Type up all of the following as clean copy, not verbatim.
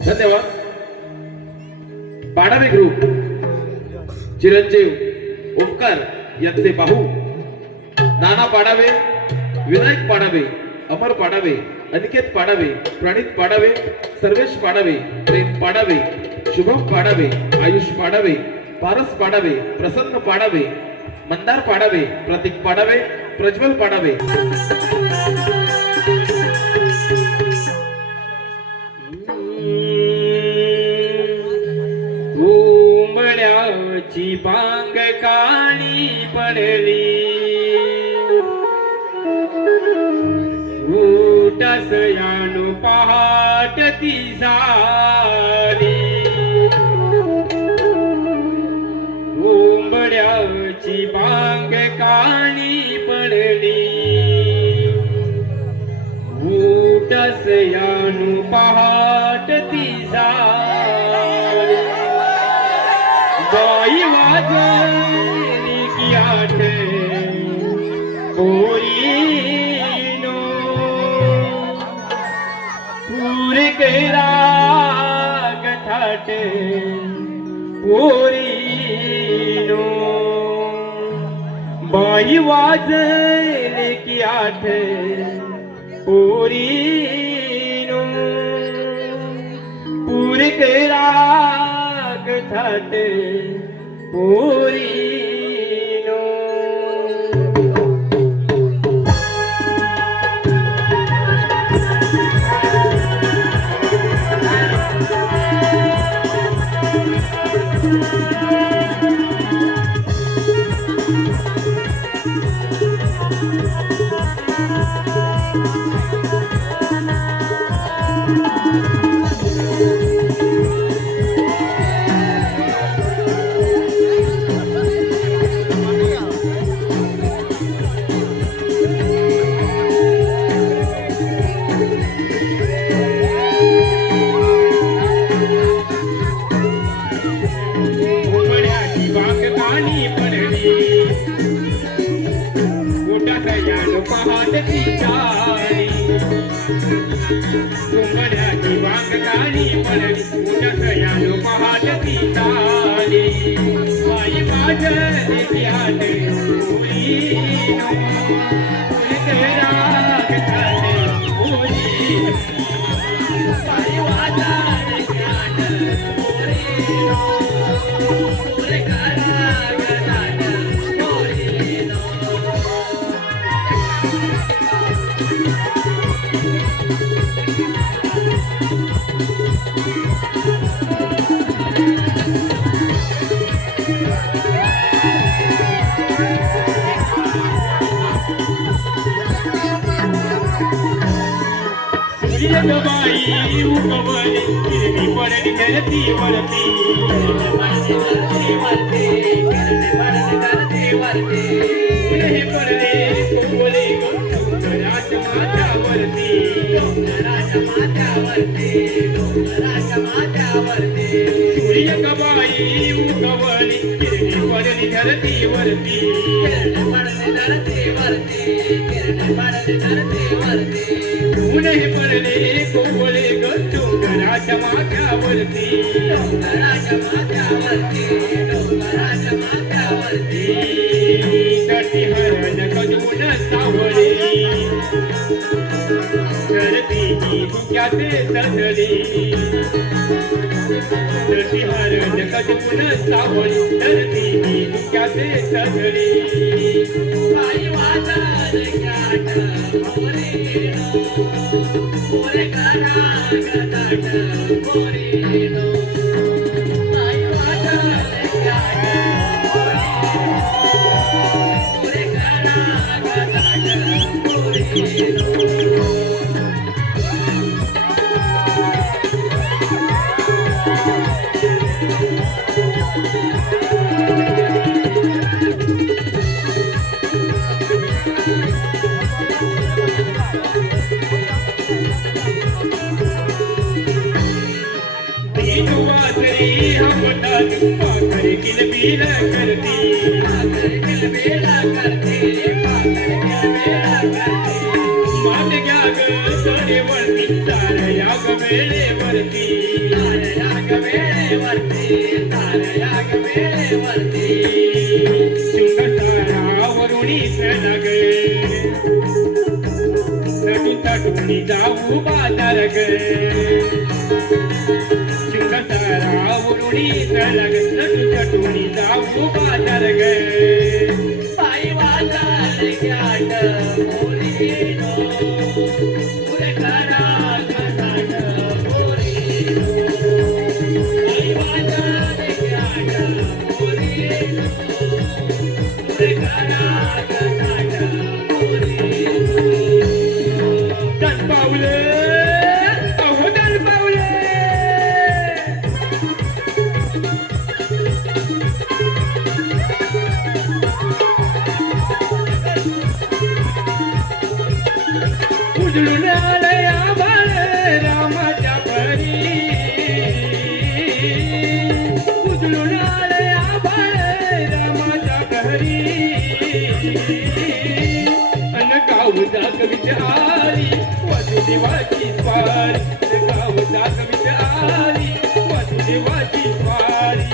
धन्यवाद. पाडावे ग्रुप चिरंजीव ओंकार यांचे पाहू नाना पाडावे, विनायक पाडावे, अमर पाडावे, अनिकेत पाडावे, प्रणित पाडावे, सर्वेश पाडावे, प्रेम पाडावे, शुभम पाडावे, आयुष पाडावे, पारस पाडावे, प्रसन्न पाडावे, मंदार पाडावे, प्रतीक पाडावे, प्रज्वल पाडावे. तुंबड्याची बांग काळी पडली, उठास यानु पहाट ती झाली. तुंबड्याची बांग काळी पडली, उठास यानु पहाट ती झाली. बाई वाजली की आठ पोरीनो, पुरे केरा गठाट पोरीनो. बाई वाजली की आठ पोरीनो, पुरे केरा गठाट पोरीनो. तुंबड्याची बांग काळी पडली, उठास यानु पहाट ती झाली. बाई वाजली की आठ पोरीनो, पुरे केरा गठाट पोरीनो. बाई वाजली की आठ पोरीनो, पुरे केरा गठाट पोरीनो. बाई उगवली हिरवी पडली धरतीवरती, फुले पडले कोवळे डोंगराच्या माथ्यावरती. सूर्यबाई उगवली हिरवी पडली धरतीवरती, फुले पडले कोवळे डोंगराच्या माथ्यावरती. धरती हरण कजून सावळी, धरतीची धुक्यात सजली. धरती हरण कजून सावळी, धरतीची धुक्यात सजली. बाई वाजली की आठ पोरीनो, पुरे केरा गठाट पोरीनो. बाई वाजली की आठ पोरीनो, पुरे केरा गठाट पोरीनो. पाखर किलबिल करती मांडग्या ग तळेवरती तारया ग वेळेवरती शिंगसारावरुणी चला ग नटून ताटून जाऊ बाजार ग शिंगसारावरुणी चला ग नटून ताटून जाऊ बाजार ग पायी वाजार घ्याट बोलीनो पुरे करा घाट बोलीनो पायी वाजार घ्याट बोलीनो पुरे करा घाट बोलीनो दल पावले अहो दल पावले उजळून आलंय आभाळ रामाच्या परी उजळून आलंय आभाळ रामाच्या घरी अन गाव जागवित आली वासुदेवाची स्वारी गाव जागवित आली वासुदेवाची स्वारी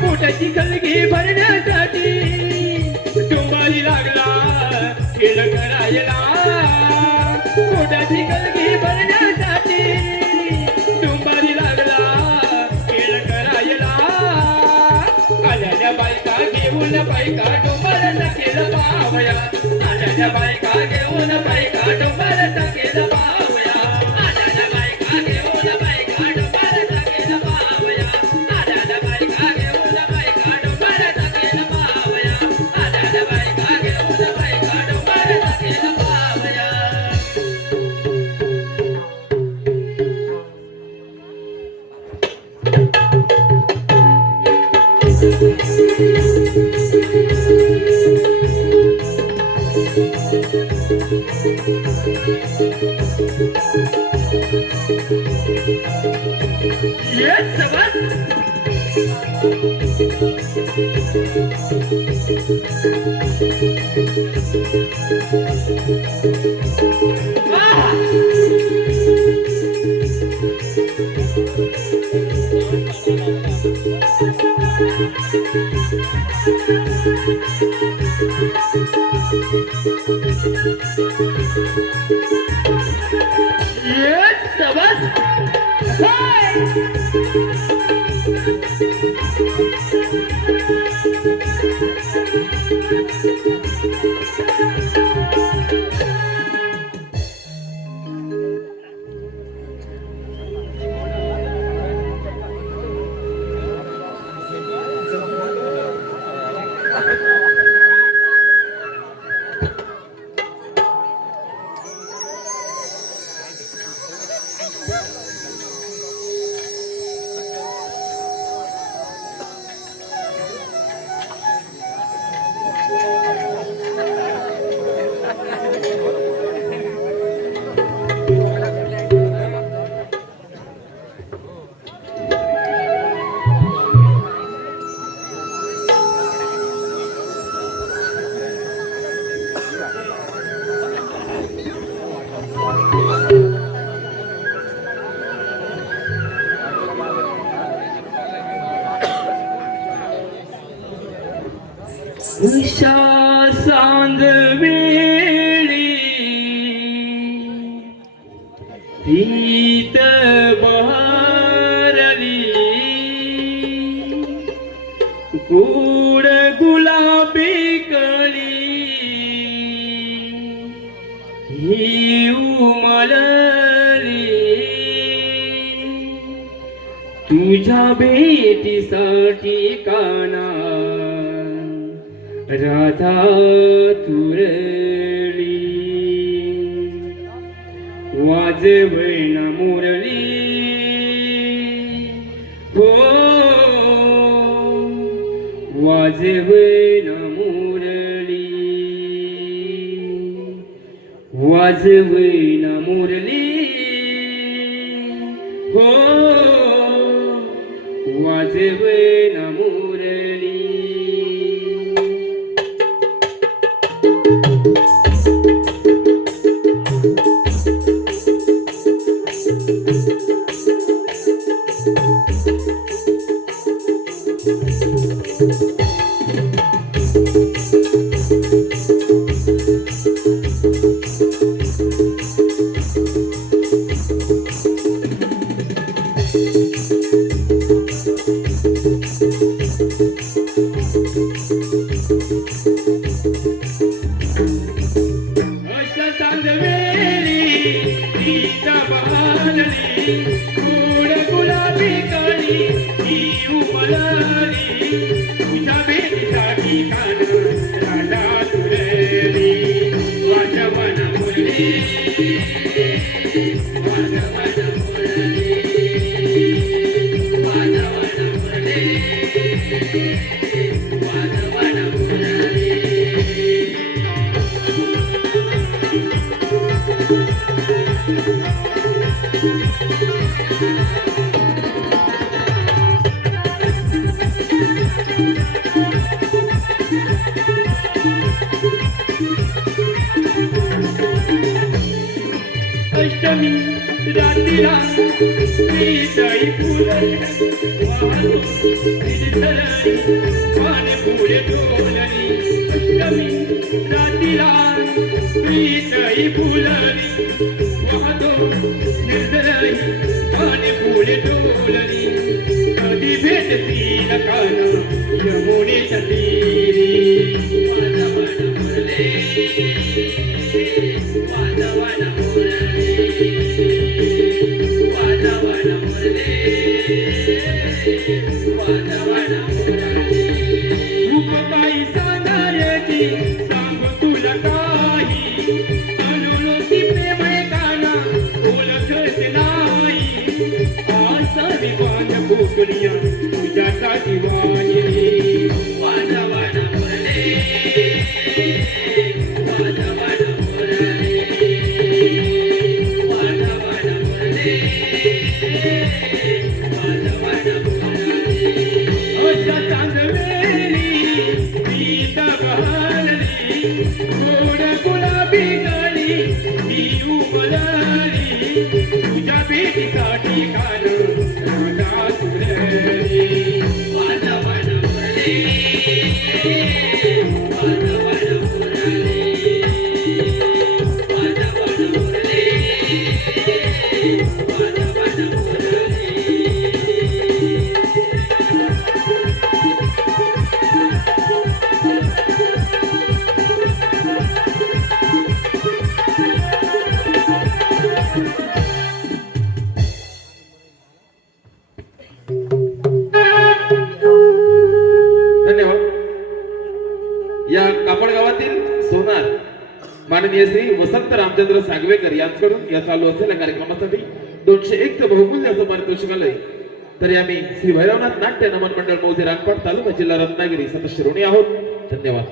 पोटाची कलगी भरण्यासाठी डोंबारी लागला खेळ करायला पोटाची कलगी भरण्यासाठी डोंबारी लागला खेळ करायला आल्याच्या बायका घेऊन बायका डोंबाराचा खेळ पावया आल्याच्या बायका घेऊन बायका डोंबाराचा खेळ पावया आल्याच्या बायका घेऊन बायका डोंबाराचा खेळ पावया आल्याच्या बायका घेऊन बायका डोंबाराचा खेळ पावया आल्याच्या बायका घेऊन बायका डोंबाराचा खेळ पावया Yes, what? Yes, what? Hey! Usha सांज वेळी पीत बहरली गोड गुलाबी कळी ही उमलली तुझ्या भेटीसाठी काना राधा तुरली वाजवैना मुरली हो वाजवै वाजवीना मुरली हो वाजवीना मुरली अशा चांदवेली सीता बहारली गोड गुलाबी काळी ही उमलली तुझ्या भेटीसाठी कान राजा तुरली वाजवण मुरली वाजवण मुरली वाजवण मुरली वाजवण मुरली अष्टमी रात्रीला श्रीताई फुलली वाहतो विठ्ठलई पाने फुले डोलली अष्टमी रात्रीला श्रीताई फुलली वाहतो निर्जलई पाने फुले डोलली कधी भेटतील कान यमुनेच्या तीरी वाजवण मुरली वाजवण मुरली वाजवण मुरली वाजवण मुरली रूपबाई साताऱ्याची सांग तुला काही अनुलोकी प्रेम गाणं ओळखत नाही आसावी वाण कोकणीया तुझ्यासाठी वाहिली वाजवण मुरली वाजवण मुरली वाजवण मुरली वाजवण मुरली अशा चांदवेली सीता बहारली गोड गुलाबी काळी ही उमलली तुझ्या भेटीसाठी कान राजा तुरली वाजवण मुरली वाजवण मुरली वाजवण मुरली वाजवण मुरली धन्यवाद. या कापड गावातील सोनार माननीय श्री वसंत रामचंद्र सागवेकर यांच्याकडून या चालू असलेल्या कार्यक्रमासाठी 201 बहुमूल्य असं पारितोषिक आलंय. तरी आम्ही श्री भैरवनाथ नाट्य नमन मंडळ मौजे रानपाड तालुका जिल्हा रत्नागिरी सदस्य ऋणी आहोत. धन्यवाद.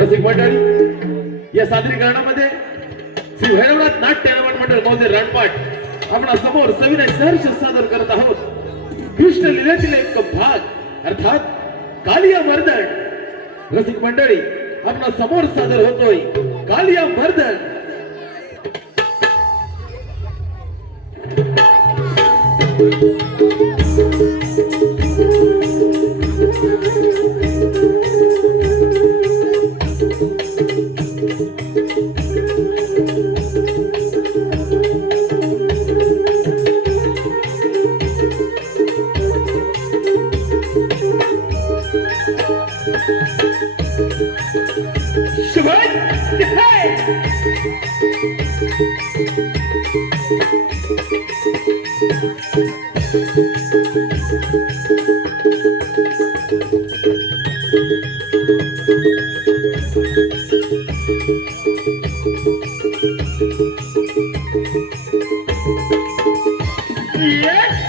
रसिक मंडळी, या सादरीकरणामध्ये श्री भैरवनाथ नाट्य नमन मंडळ मौजे रानपाड आपणा समोर सविनय सहर्ष सादर करत आहोत कृष्ण लीलेतील एक भाग अर्थात कालिया मर्दन. रसिक मंडळी, आपणा समोर सादर होतोय कालिया मर्दन. Yes!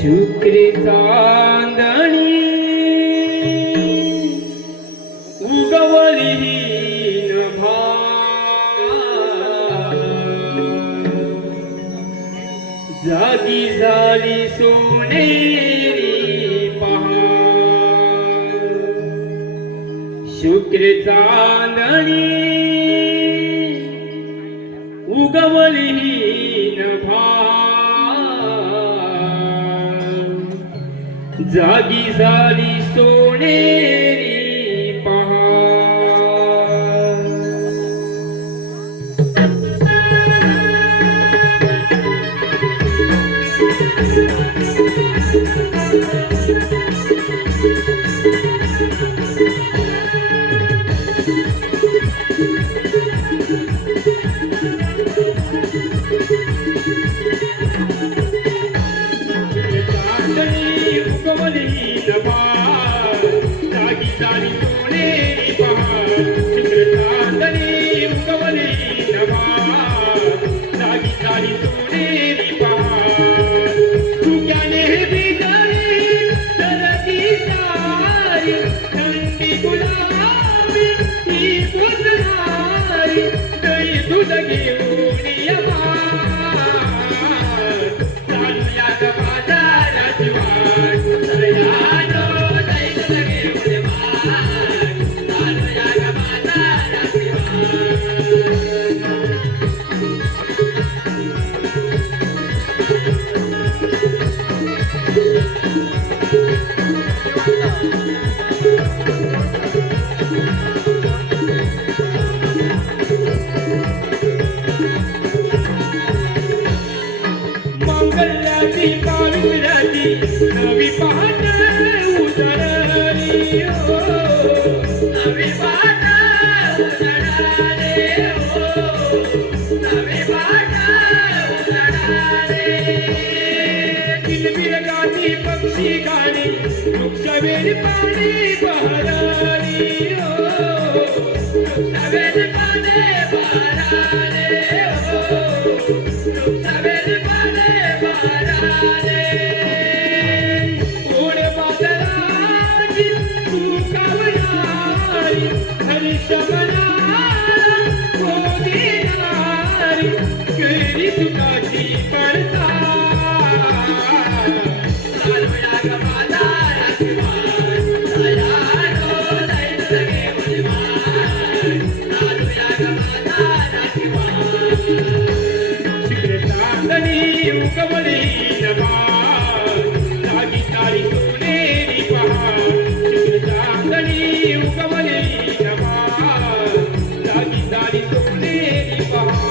शुक्र चांदणी उगवली नभा जागी झाली सोनेरी पहाड शुक्र चांदणी उगवली नभा जागी झाली सोनेरी पहाड दूध घेऊन यमा चालूया ग बाजाराची वाट सयानो जाई दूध घेऊन यमा चालूया ग बाजाराची वाट मंगल्याची पावित्र्याची नवी पहाट उजळली हो नवी पहाट उजळली हो नवी पहाट उजळली किलबिलगाती पक्षी गाणी वृक्षवेली पाणी बहरली हो वृक्षवेली पाणी बहरली हो वृक्षवेली पाणी बहरली पुढे बाजाराची सुकावणारी हरिशमनारी मोदीनारी केली तुकाची पडसा चालूया ग बाजाराची वाट सयानो जाई दूध घेऊन वाट चालूया ग बाजाराची वाट शिकले चांदणी उगवली नभार जागी तारी सोनेरी पहाड शिकले चांदणी उगवली नभार जागी तारी सोनेरी पहाड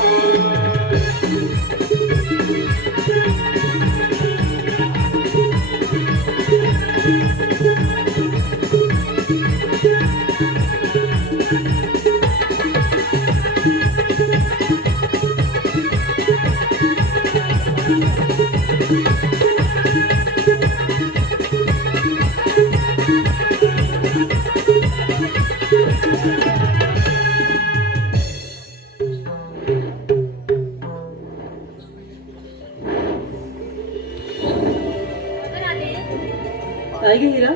काय गे हिरा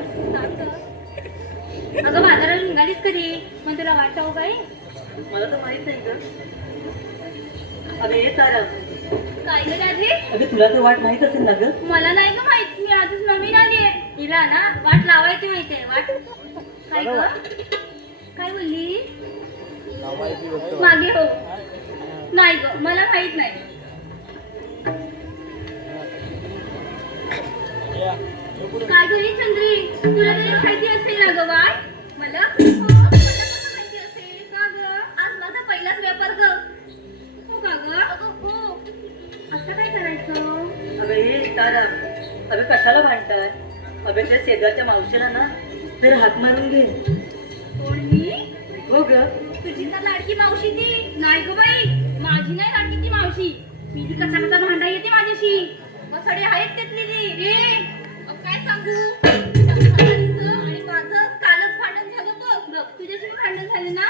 अगं बाजाराला निघालीस कधी मग तुला वाट ठाऊक आहे मला तर माहित नाही ग अगं ये तारा काय ग राधे अगं तुला तर वाट माहित असेल ना ग मला नाही ग माहित मी आजच नवीन आली आहे हिला ना वाट लावायची माहितीये वाट काय ग काय बोलली मागे हो नाही ग मला माहित नाही काय ग ही चंद्री तुला तरी माहिती असेल ना ग वाट मला माहिती असेल का ग आज माझा पहिलाच व्यापार ग हो का ग हो असं काय करायचं अगं ये तारा अगं कशाला भांडताय अगं त्या शेजारच्या मावशीला ना तर हात मारून घे कोण मी हो ग तुझी तर लाडकी मावशी ती नाही ग बाई माझी नाही लाडकी ती मावशी मी ती कसा कसा भांडा येते माझ्याशी मसडे आहेत त्यातली ती रे काय सांगू आणि माझं कालच भांडण झालं बघ तुझ्याशी भांडण झालं ना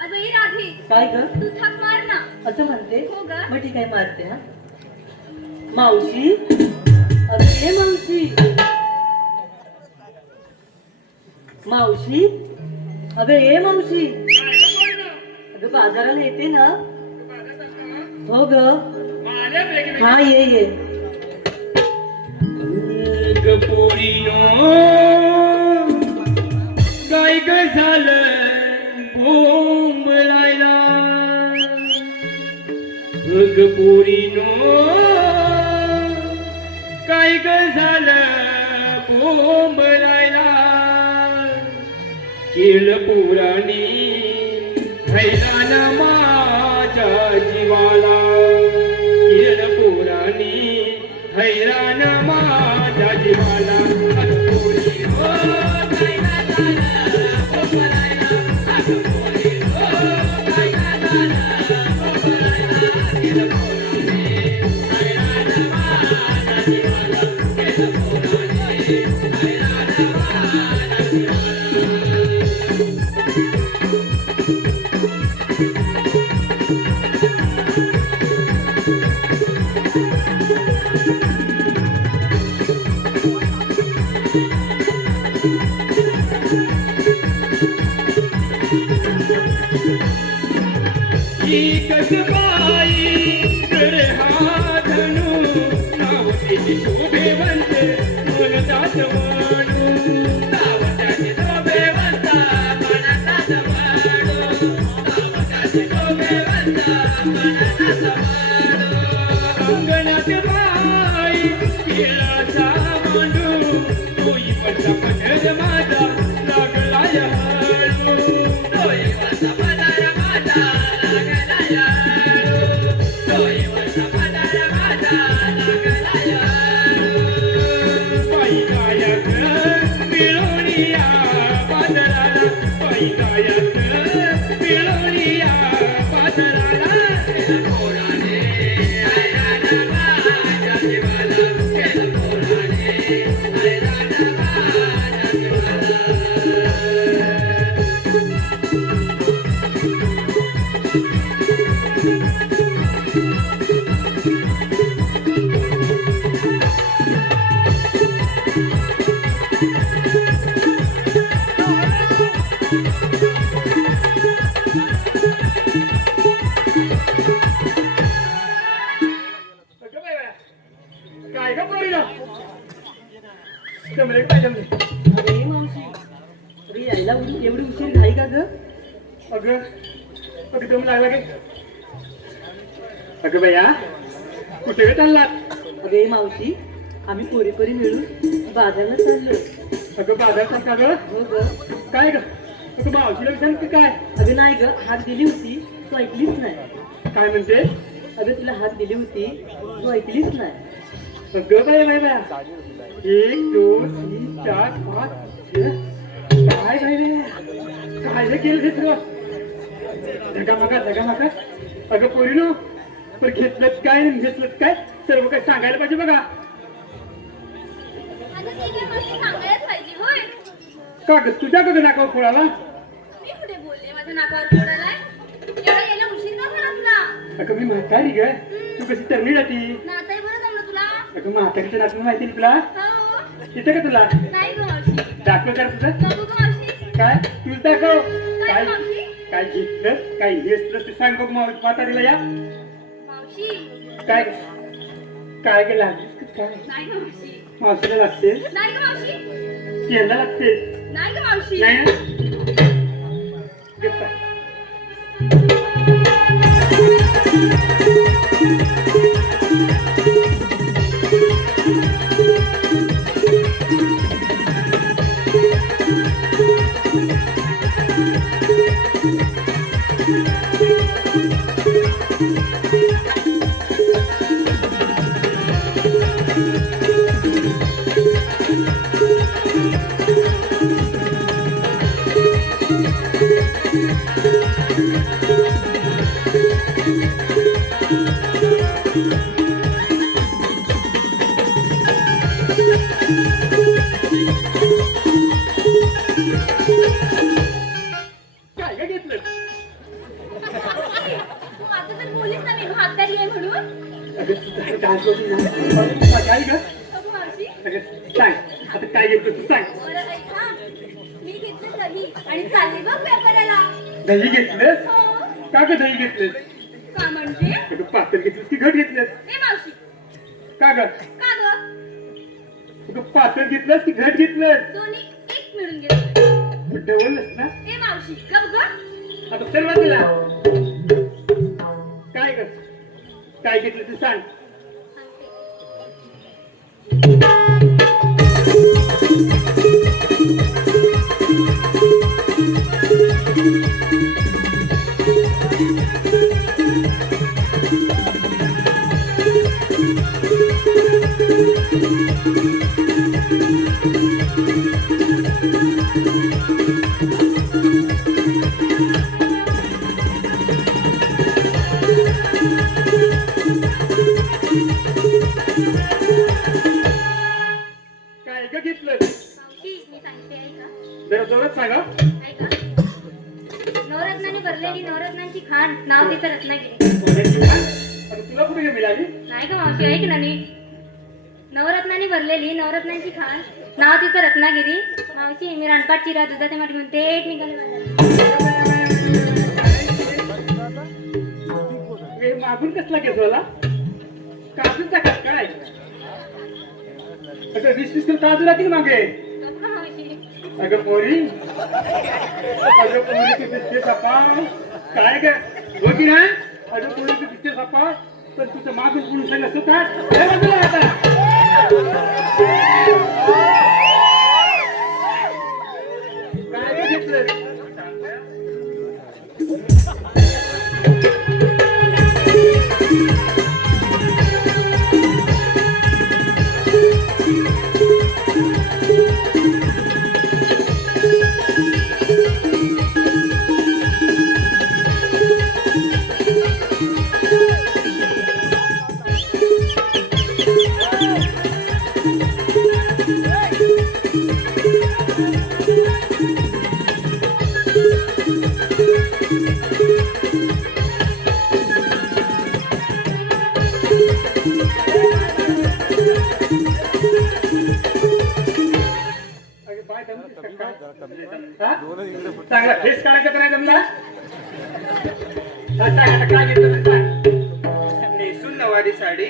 अगं ही राधे काय ग तू थांब मार ना असं म्हणते हो ग मग ठीक आहे मारते हा मावशी अगं ये मावशी मावशी अगं ये मावशी अगं बाजाराला येते ना हो ग हा ये पोरीनो काय काय झालं बोंबलायला ग पोरीनो काय काय झालं बोंबलायला केळ पुराणी हैराण माझ्या जीवाला केळ पुराणी हैराण माझ्या जीवाला कसबाई कर हा धनु नाव तिचे शोभेवंत मनतात वाणू नाव त्याचे शोभेवंत मनतात वाणू नाव त्याचे शोभेवंत मनतात वाणू अंगणात बाई केळाचा मांडू तोही पडला पदर माझा लागलाय हाडू तोही पडला पदर माझा लागलाय हाडू तोही पडला पदर माझा लागलाय हाडू बाई गायक मिळवणीया पादराला बाई गायक मिळवणीया पादराला पोराने हैराण माझ्या जीवाला केलं पोराने हैराण माझ्या जीवाला काय का पोरीला जमले काय जमले अरे मावशी अरे यायला एवढी उशीर घाई का ग अगं अगं दम लागला काय अगं बया कुठे ग चाललात अरे मावशी आम्ही पोरी पोरी मिळून बाजारला चाललो. अगं बाजार सारखा ग हो ग. काय ग अगं मावशीला विचार की काय अगं नाही ग, हात दिली होती तू ऐकलीच नाही. काय म्हणते अगं तुला हात दिली होती तू ऐकलीच नाही. अगं बाय बाय बाय 1 2 3 4 5 काय बाय बाय काय हे केलं घेतलं धगामगा अगं पोरीनो पण घेतलंच काय आणि घेतलंच काय सर्व काय सांगायला पाहिजे बघा आता ते काय मला सांगायलाच पाहिजे होय. का ग तुझ्या कडे नाकावर फोडावा मी कुठे बोलले माझ्या नाकावर फोडालाय? एवढा यायला उशीर का झाला तुला? अगं मी म्हातारी ग तू कशी तरणी जाती नाचाई बरं जमलं तुला? अगं म्हातारीचं नाचणं माहिती ना तुला हो. येतं का तुला नाही ग मावशी. दाखव कर तुझं नको ग मावशी. काय तूच दाखव काय मावशी? काय घेतलं काय घेतलं ते सांग बघ म्हातारीला या मावशी. काय काय गेला काय नाही ग मावशी. मावशीला लागते नाही ग मावशी. यांना लागते नाही ग मावशी. नाही ना? घेतला. काय काय घेतलं तू आता तर बोललीस ना मी म्हातारी आहे म्हणून. अगं तुझं डान्स होती ना काय ग नको मावशी. अगं सांग आता काय घेतलं तू सांग बरं ऐका. मी घेतलं दही आणि चालले बघ व्यापाराला. दही घेतलंस हो. का ग दही घेतलंस का म्हणजे? अगं पातळ घेतलंस की घट घेतलंस ए मावशी. का ग का ग? अगं पातळ घेतलंस की घट घेतलंस दोन्ही एक मिळून घेतलं. ठेवलंस ना ए मावशी गप ग. आता सर्व तुला काय ग काय घेतलं ते सांग काय ग घेतलं मावशी मी सांगते ऐका. जरा जोरात सांगा ऐका. नवरत्नाने भरलेली नवरत्नांची खाण नाव तिचं रत्नागिरी. सोन्याची खाण? अगं तुला कुठे मिळाली नाही ग मावशी ऐक ना नीट. नवरत्नाने भरलेली नवरत्नांची खाण नाव तिचं रत्नागिरी. मावशी मी रानपाट चिरा दुधाचे माठ घेऊन थेट निघाले बाहेर. आपण कसला केसवाला काजूचा का काय अगं 20-20 किलो काजू राहतील मागे गप्पा मावशी. अगं पोरी तू दिसते सपा काय ग हो की नाही अगं पोरी तू दिसते सपा पण तुझं मागून पुरुष नसतो का हे बाजूला आता काय घेतलं चांगला फेस काढायचा तर नाही जमला काय घेतलं नेसून नवारी साडी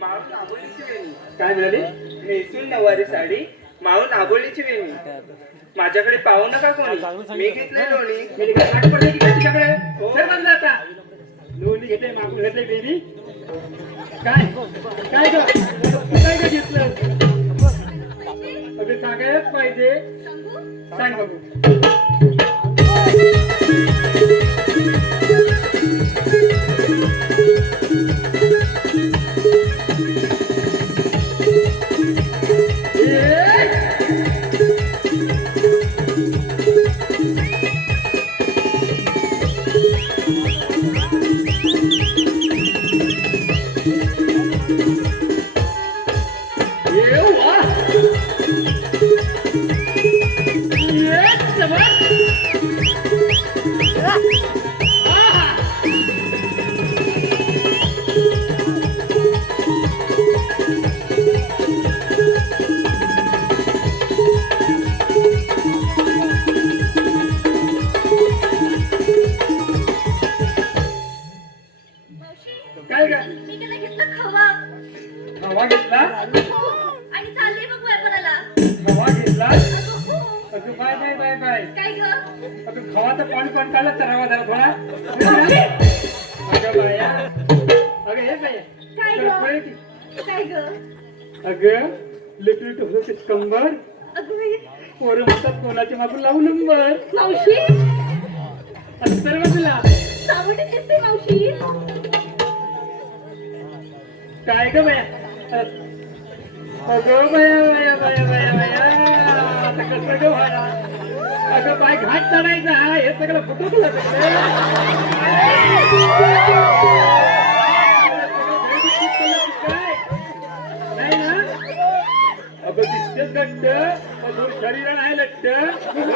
मावून आबोलीची वेणी. काय मिळाली नेसून नवारी साडी मावून आबोलीची वेणी. माझ्याकडे पाहू नका कोणी, मी घेतले लोणी. मी काय पडले की काय तुझ्याकडे सर बंद आता लोणी घेते मागून घेतले बेबी काय काय ग काय ग घेतलं अगं सांगायलाच पाहिजे सांगू? सांग बघू मावशी, काय ग मी त्याला घेतलं खवा. हवा घेतला हो, आणि चालले बघ व्यापाराला. हवा घेतला अगं हो. अगं बाय बाय बाय बाय काय ग? अगं खवाचं पाणी पण काढलं चरावा जरा थोडा अगं बाया अगं हे बाय काय ग? काय ग? अगं लिटल होते कंबर अगं बाई. पोरं म्हणतात कोणाच्या मागून लावू नंबर मावशी, असं सर्व तुला सावटी दिसते मावशी. काय ग बाया अगं बाया बाया बाया बाया बाया आता कसं ग व्हायला अगं बाय घाट चढायचा हे सगळं फुटू तुला नाही ना अगं दिसतेच घट्ट अजून शरीर नाही लट्ट अगं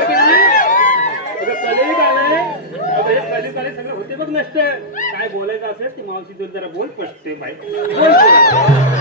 कलियुग आलंय अगं हे कलियुग आलंय सगळं होते बघ नसत काय बोलायचं असेल ती मावशी दूर जरा बोल पटते बाई बोल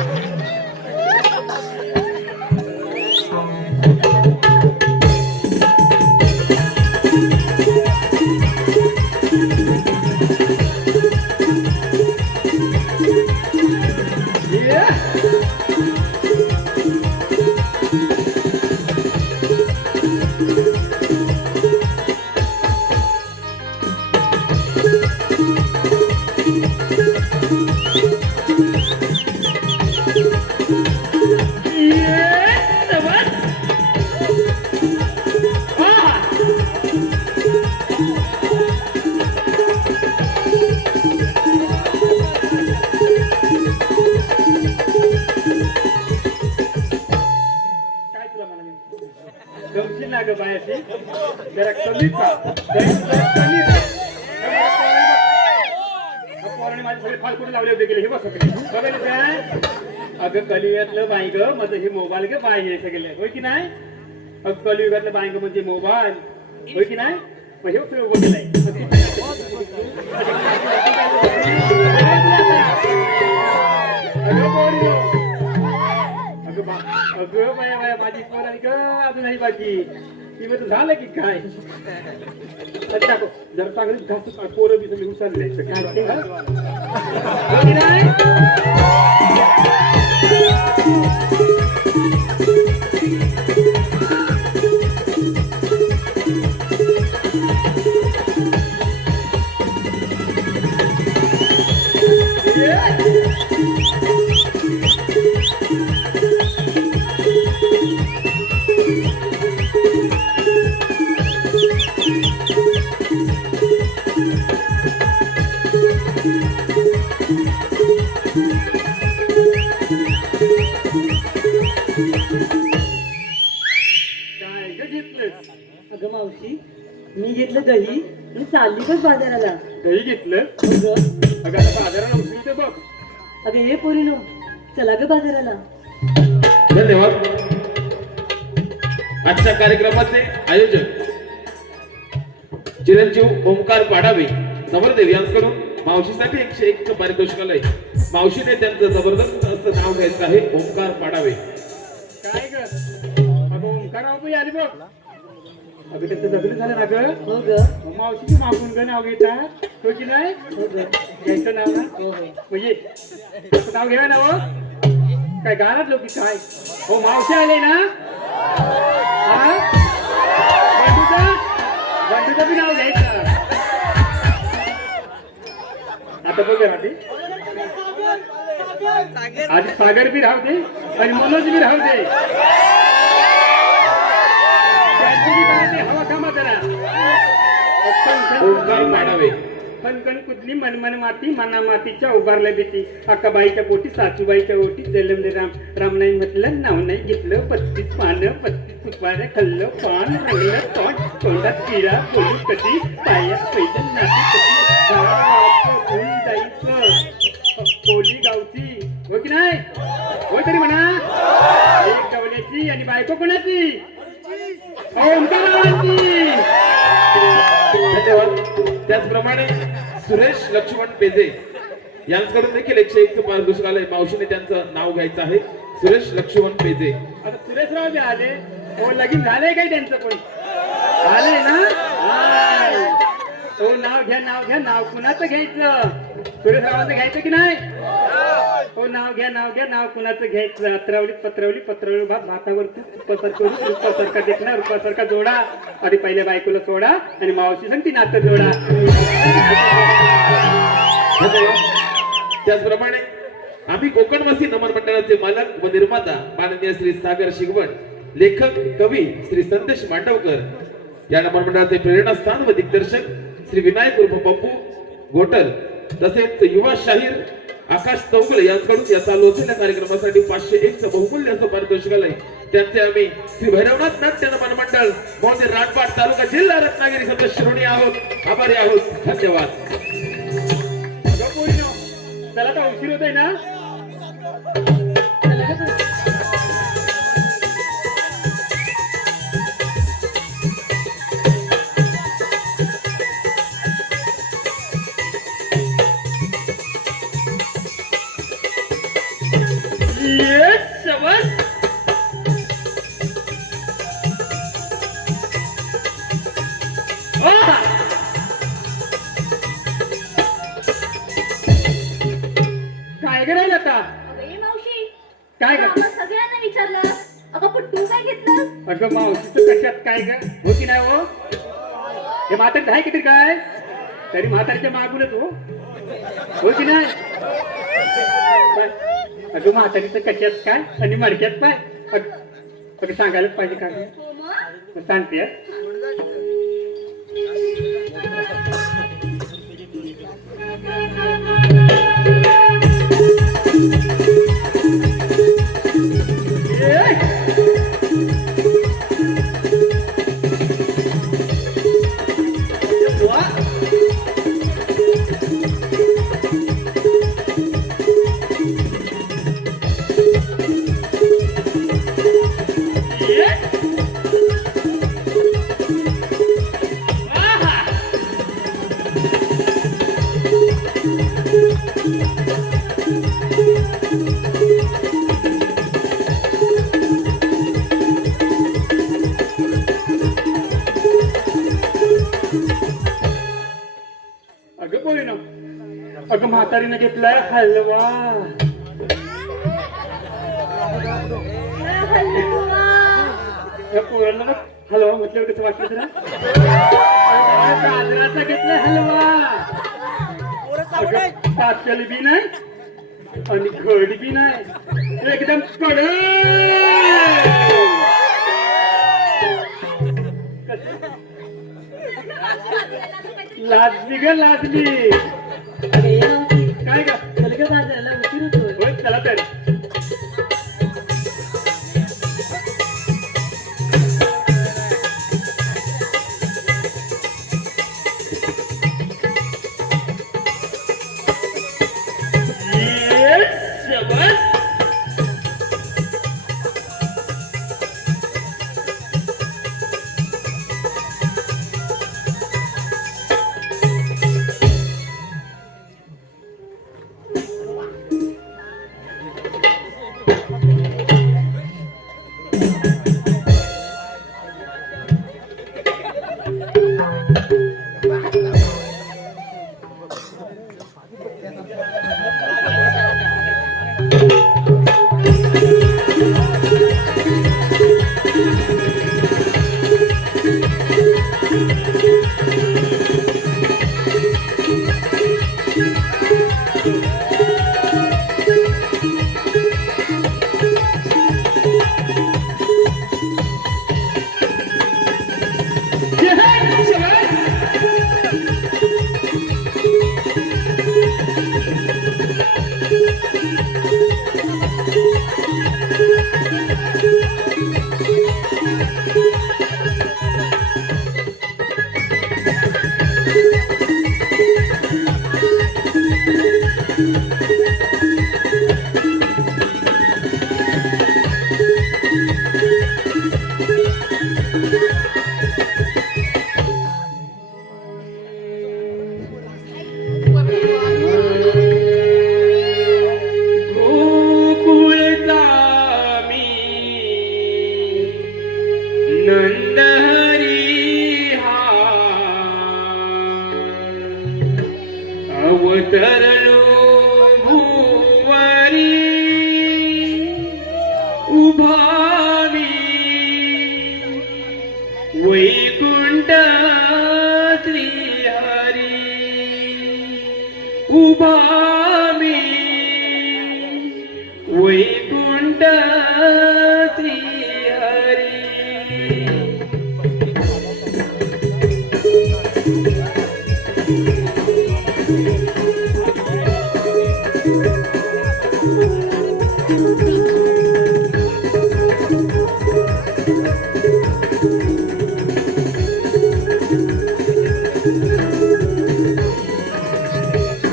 गमशील ना ग बायाशी जरा कमी खा कमी पोराने माझे सगळे फाल कुठे लावले होते गेले हे बघ सगळे बघायला काय अगं कलियुगातलं बाई ग माझं हे मोबाईल ग बाई हे सगळे होय की नाही अगं कलियुगातलं बाई ग म्हणजे मोबाईल होय की नाही मग हे सगळं बघितलंय अगं बाया बाया माझी पोर आहे ग अजून नाही बाकी ती मग झालं की काय टाको जर चांगली घास पोरं बी तुम्ही उचलले काय हो की नाही? काय ग घेतलं? अगं मावशी मी घेतलं दही आणि चालली बस बाजाराला. दही घेतलं. अगं अगं आता बाजाराला उचलते बघ. अगं हे पोरीनो चला ग बाजाराला. धन्यवाद. आजच्या कार्यक्रमाचे आयोजक चिरंजीव ओंकार पाडावे नवरदेव यांच्याकडून मावशीसाठी 101 पारितोषिक आहे. मावशीने त्यांचं जबरदस्त असं नाव घ्यायचं आहे, ओंकार पाडावे. काय ग? अगं ओंकाराव बाई आली बघ. अगं त्याचं लग्न झालं ना ग? हो ग. मावशीची मागून ग नाव घेतात. हो की नाही? हो ग. घ्यायचं नाव ना? हो हो. म्हणजे त्याचं नाव घ्या ना हो. काय गाण्यात लोक काय? हो मावशी आले ना? हा? बंडूचं बी नाव घ्यायचं. आता बघ ना ते. आधी सागर बी राहू दे आणि मनोज बी राहू दे. त्यांची बी काय नाही, हवा थांबा जरा. ओंकार पाडावे. कणकण कुठली मनमन माती मना मातीच्या उभारल्या भीती. अक्काबाईच्या पोटी सासूबाईच्या ओटी जलमले राम नाही म्हटलं नाव नाही घेतलं. 35 पानं 35 सुपाऱ्या खाल्लं पान रंगलं तोंड तोंडात किडा बोलू कधी पायात पैदल नाती कधी होऊन जायचं पोली गावची. हो की नाही? हो तरी म्हणा. एक गवल्याची आणि बायको कोणाची? ओंकाराची. धन्यवाद. त्याचप्रमाणे सुरेश लक्ष्मण पेजे यांच्याकडून देखील 101 पारितोषिक आलंय. मावशीने त्यांचं नाव घ्यायचं आहे, सुरेश लक्ष्मण पेजे. आता सुरेशराव बी आले. हो लगीन झालंय काय त्यांचं पण? आलंय ना? हाय. हो नाव घ्या नाव घ्या. नाव कुणाचं घ्यायचं? सुरेशरावाचं घ्यायचं की नाही? हो नाव घ्या नाव घ्या. नाव कुणाचं घ्यायचं? अत्रवली पत्रवली पत्रवली भात भातावर रुपासारखा देखना रुपासारखा जोडा. आधी पहिल्या बायकोला सोडा आणि मावशी संग ती नातं जोडा. त्याचप्रमाणे आम्ही कोकणवासी नमन मंडळाचे मालक व निर्माता माननीय श्री सागर शिगवण, लेखक कवी श्री संदेश मांडवकर, या नमन मंडळाचे प्रेरणास्थान व दिग्दर्शक श्री विनायक उर्फ पप्पू गोटल, तसेच युवा शाहीर आकाश चौगुले यांच्याकडून या चालू असलेल्या कार्यक्रमासाठी 501 बहुमूल्य असं पारितोषिक आलंय. त्यांचे आम्ही श्री भैरवनाथ नाट्य नमन मंडळ मोहोळ राजपाट तालुका जिल्हा रत्नागिरी सदस्य ऋणी आहोत, आभारी आहोत. धन्यवाद. अगं पोरीनो, चला तर उशीर होतोय ना? Yes, शाबास. आहा. काय करायला आता? अगं ये मावशी काय ग? आम्हा सगळ्यांना विचारलं. अगं पण तू काय घेतलं? अगं मावशीचं कशात काय ग? हो की नाही हो? हे म्हातारी आहे किती काय? तरी म्हातारीच्या मागूनच हो. हो की नाही? अगं म्हातारीचं कशात काय आणि मडक्यात काय? अगं सांगायलाच पाहिजे का ग? हो मग. सांगते. अगं म्हातारीने घेतलाय हलवा. या पोरांना बघ हलवा म्हटल्यावर कसं वाटलं तुला? गाजराचा घेतलाय हलवा. अगं पातळ बी नाही आणि घड बी नाही, एकदम कडक. लाजली ग लाजली. काय ग चल ग बाजाराला उशीर होतोय. होय चला तर. अवतरलो भुवारी उभा मी वैकुंठ श्रीहरी उभा मी वैकुंठ श्रीहरी.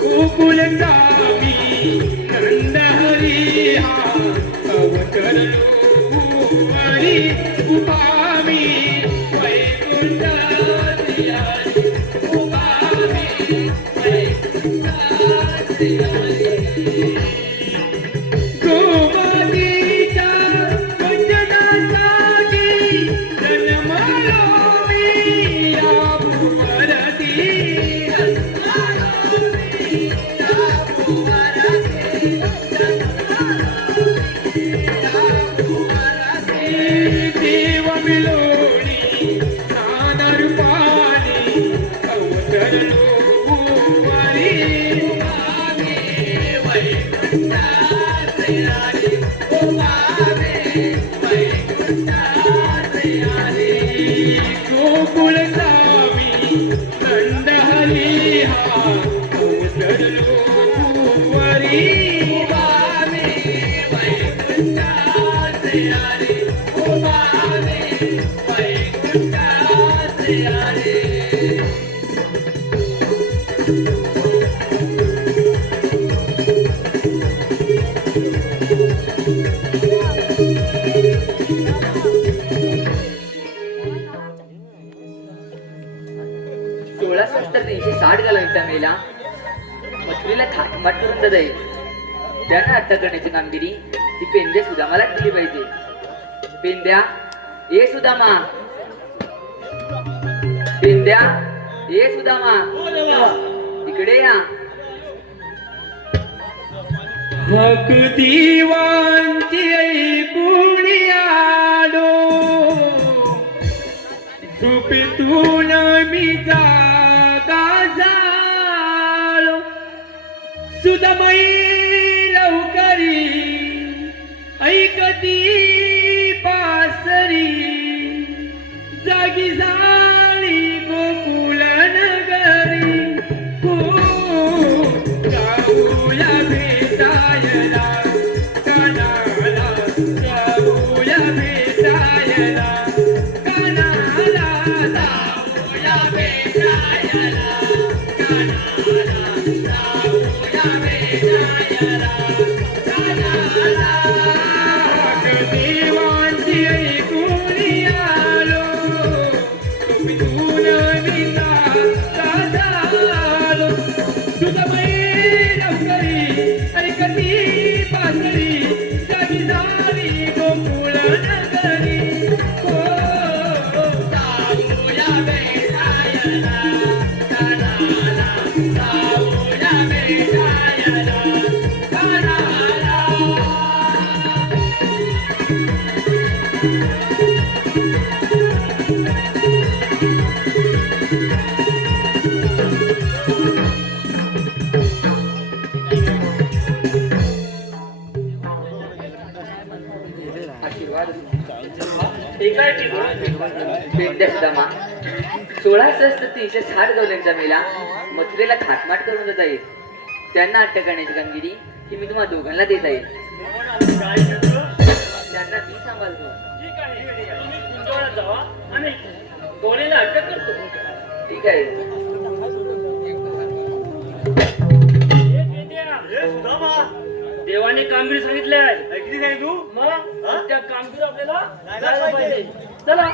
गोकुलगामी नंदहरी हा अवतरलो भुवरी उभा मी वैकुंठ श्रीहरी उभा मी वैकुंठ श्रीहरी. गोमातीच्या वंदनासाठी जन्मलो मी या भुवरती. देव मिलोणी नाना रूपाने अवतरलो भुवरी उभा मी वैकुंठ श्रीहरी उभा मी वैकुंठ श्रीहरी. गोकुलगामी नंदहरी हा अवतरलो भुवरी उभा मी वैकुंठ श्रीहरी उभा मी वैकुंठ श्रीहरी. सोळा सत्तर 360 घालवायचा मेला मथुरीला थाटमाट करून जाईल. त्यांना हट्ट करण्याची कामगिरी ती पेंद्या सुदामाला दिली पाहिजे. पेंद्या ए सुदामा, पेंद्या ए सुदामा इकडे या. भक्ती वांची ऐकून आलो झोपेतून मी जागा झालो सुदमयी लवकरी ऐकती पासरी जागी झाली गोकुळ नगरी हो जाऊया भेटायला कणाला जाऊया भेटायला कणाला जाऊया भेटायला कणाला जाऊया भेटायला कणाला देवांची ऐकून आलो तुम्ही विना झालो सुदमयी लवकरी ऐकती पासरी जागी झाली गोकुळ नगरी हो जाऊया भेटायला कणाला जाऊया भेटायला कणाला आशीर्वाद ठीक आहे ठीक आहे पेंड्या सुदामा 16,360 गवल्यांचा मेला मथुरेला थाटमाट करून देता येईल त्यांना अटक करण्याची कामगिरी ही मी तुम्हाला दोघांना देता येईल काय करतो त्यांना मी सांभाळतो ठीक आहे तुम्ही कुंजोळात जावा आणि गोळीला अटक करतो ठीक आहे देवाने कामगिरी सांगितले आहे ऐकली नाही तू मग त्या कामगिरी आपल्याला जायला पाहिजे चला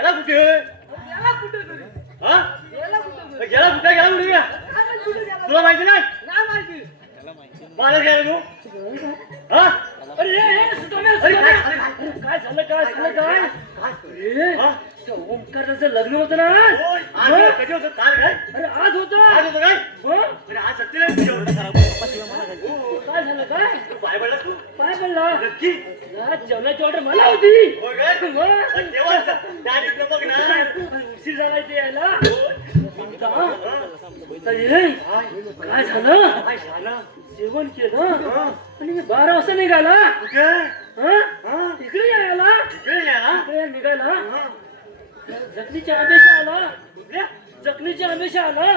गेला कुठे गेला कुठे तुला माहिती नाही मला गेला तू हा अरे काय झालं काय झालं काय अरे ओंकाराचं लग्न होतं ना कधी होतं अरे आज होतं काय आज सत्य काय झालं काय पाय पडला तू पाय पडला नक्की जेवणाची ऑर्डर मला होती उशीर झाला ते यायला काय झालं जेवण केलं आणि 12 वाजता निघाला इकडे यायला इकडे निघाला जखनीच्या आदेश आला जखनीच्या आदेश आला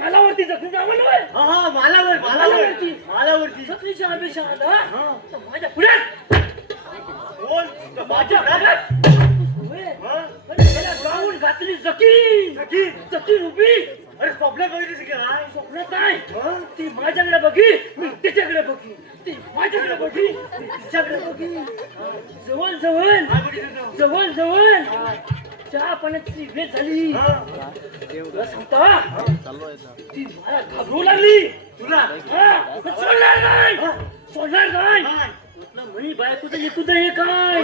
मालावरती जखनीच्या मालावरती जखनीच्या आदेश आला माझ्या पुढे गाऊन घातली जखीन उभी अरे स्वप्नात बघितली काय स्वप्नात नाही ती माझ्याकडे बघी मी तिच्याकडे बघी ती माझ्याकडे बघी मी तिच्याकडे बघी जवळ जवळ जवळ जवळ चहा पाण्याची वेळ झाली तुला सांगता ती मला घाबरू लागली तुला सोडणार नाही म्हणी बायकोचं एकूच हे काय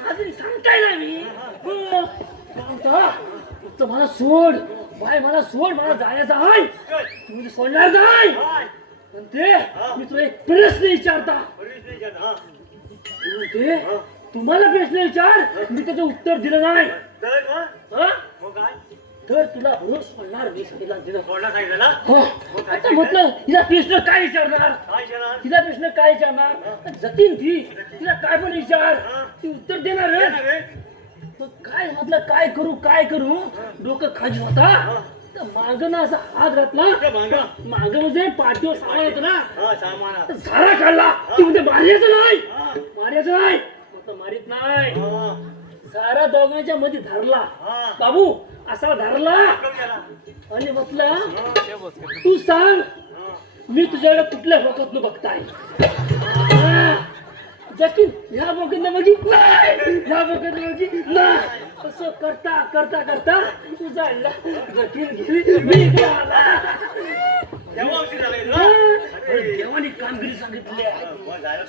माझं सांगताय ना मी फक्त मला सोड बाय मला सोड मला जायचं आहे तुम्ही सोडणार नाही म्हणते मी तुला एक प्रश्न विचारता म्हणते तुम्हाला प्रश्न विचार मी त्याचं उत्तर दिलं नाही तर तुला बरोबर सोडणार मी सांगितलं आता म्हटलं तिला प्रश्न काय विचारणार तिला प्रश्न काय विचारणार जतीन ती तिला काय पण विचार ती उत्तर देणार मग काय म्हटलं काय करू डोकं खाजी होता मागं ना असा हात घातला मागं म्हणजे पाठीवर सामान येतो ना सामान सारा काढला तू म्हणजे मारायचं नाही म्हटलं मारित नाही सारा दोघांच्या मध्ये धरला बाबू असा धरला आणि म्हटलं तू सांग मी तुझ्याकडे कुठल्या बोकत न बघताय जकीन ह्या बोकत बघितलाय ह्या बोकत बघितलाय असं करता करता करता तुझा जकीन गेली मी इकडे आला देवानी कामगिरी सांगितली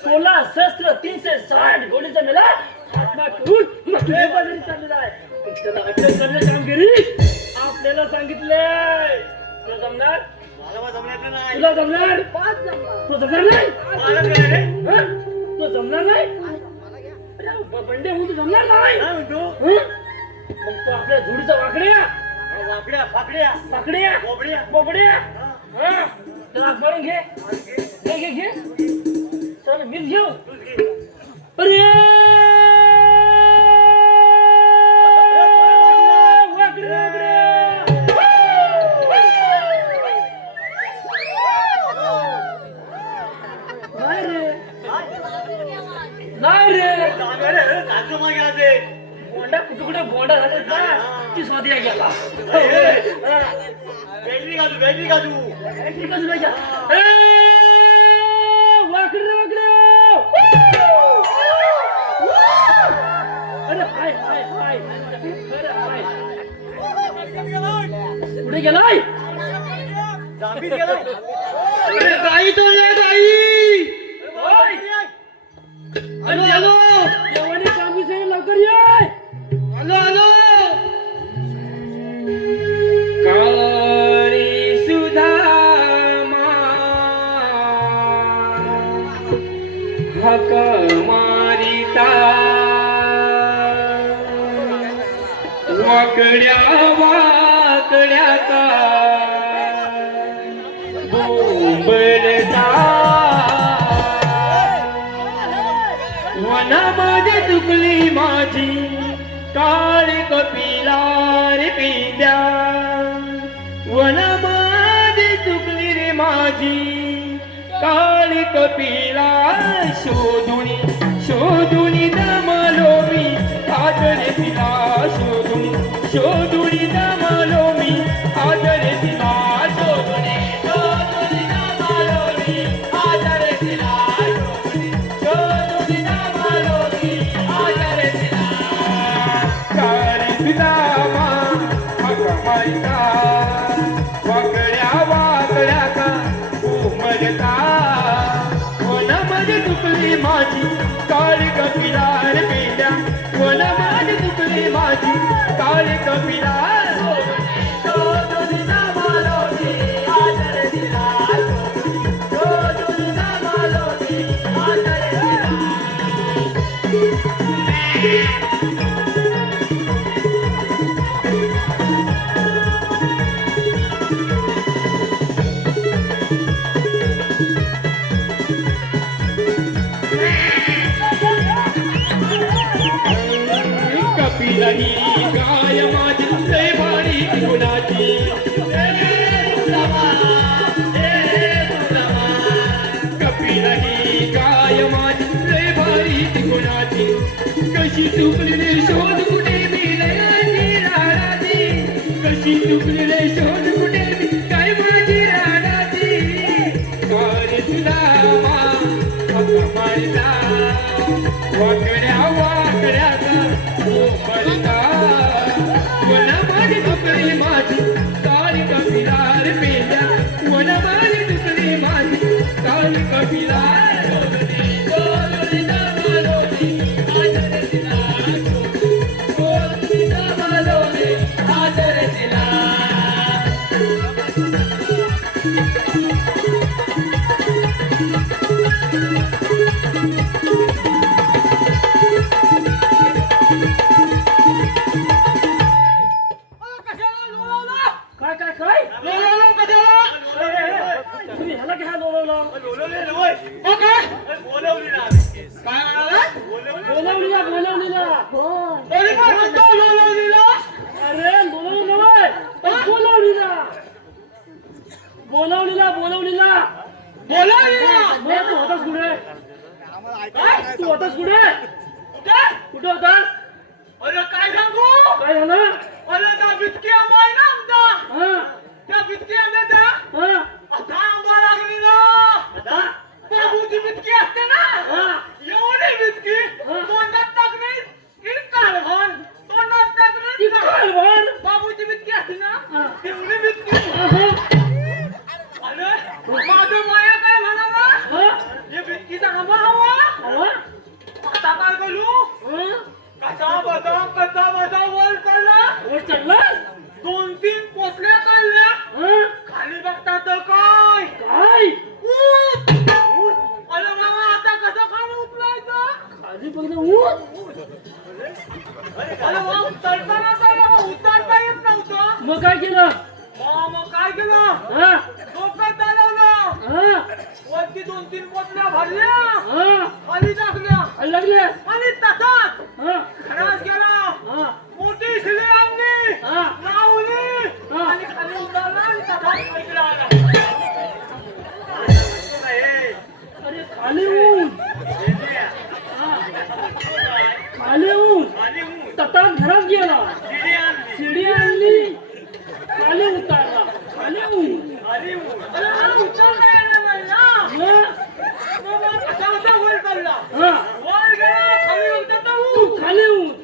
16 शस्त्र 360 गोळीचा मेला आत्मा करून बाजारी चाललेला आहे त्याला अटक करणे कामगिरी आपल्याला सांगितले तुला जमणार तुला जमणार तू जमणार नाही तू जमणार नाही बंडे होऊन तू जमणार नाही मग तू आपल्या झुडीचा वाकड्या बोबड्या त्याला मारून घे चल मीच घेऊ अरे नाही रे बोंडा कुठे बोंडा झालेत ना ती स्वादिया गेला वेगळी काजू वाकडे अरे हाय कुठे गेलाय अरे गाई तो गाई हॅलो जेवणी कामी से लवकर ये हॅलो काळी सुधामा हक मारिता वाकड्याचा बोंबलता वनामध्ये चुकली माझी काळी कपिला रे पिंद्या वनामध्ये चुकली रे माझी काळी कपिला शोधून दमलो मी आदरे तिला शोधून दमलो मी आदरे तिला शोधून दमलो मी आदरे तिला वाकड्याचा उमलता वनामध्ये चुकली माझी काळी कपिला रे पेंड्या वनामध्ये चुकली माझी काळी कपिला कपिलाही गाय माझी लय भारी गुणाची कपिलाही गाय माझी लय भारी गुणाची कशी चुकलेले शोध कुठे मी लयाची राणाची कशी चुकलेले शोध कुठे मी काय माझी राणाची कार तुला मारता वाकड्याचा बोंबलता वनामध्ये चुकली माझी काळी कपिला रे पेंड्या वनामध्ये चुकली माझी काळी कपिला काय तुम्ही ह्याला काय बोलवलं बोलवलेला अरे बोलवलं बोलवलेला बोलावलेला बोलवलेला मग तू होतास कुठे? तू होतास कुठे? कुठे होतास? अरे काय सांगू काय झालं? अरे त्या बिटकी आंबा आहे ना आमचा हा त्या बिटकी आंब्याचा हा आता आंबा लागलेला आता बाबूची बिटकी असते ना हा एवढी बिटकी तोंडात टाकणे की कालभर तोंडात टाकणे ती कालभर? बाबूची बिटकी असते हा. ना तेवढी बिटकी हा. अरे माझं माया काय म्हणाला हा. हे बिटकीचा आंबा हवा हवा? आता काय करू हा? कसा बसा वर काढला वर चढलास? 2-3 पोटल्या काढल्या हा? खाली बघता तर काय काय? ऊस! अरे मामा आता कसं खाली उचलायचं खाली बघ ना ऊस. अरे वा उतरताना तर उतरता येत नव्हतं मग काय केलं? मग काय केलं हा? डोकं चालवलं हा? वरती 2-3 पोटल्या भरल्या हा? खाली टाकल्या खाली लागले? आणि तसाच हा? घरात गेला हा? मोठी शिली आणली हा? लावली हा. आणि खाली उतरला आणि तसाच ऐकला आला अरे खाली ऊस. हा. खाली ऊस. आणि ऊस ततात घरात गेला. शिडी आणली शिडी आणली. खाली उतारला. खाली ऊस. आणि ऊस अरे हा उतरला यायला म्हणला मग? मग कसा कसा वर काढला हा. वर गेला खाली उतरता तू ऊस खाली ऊस.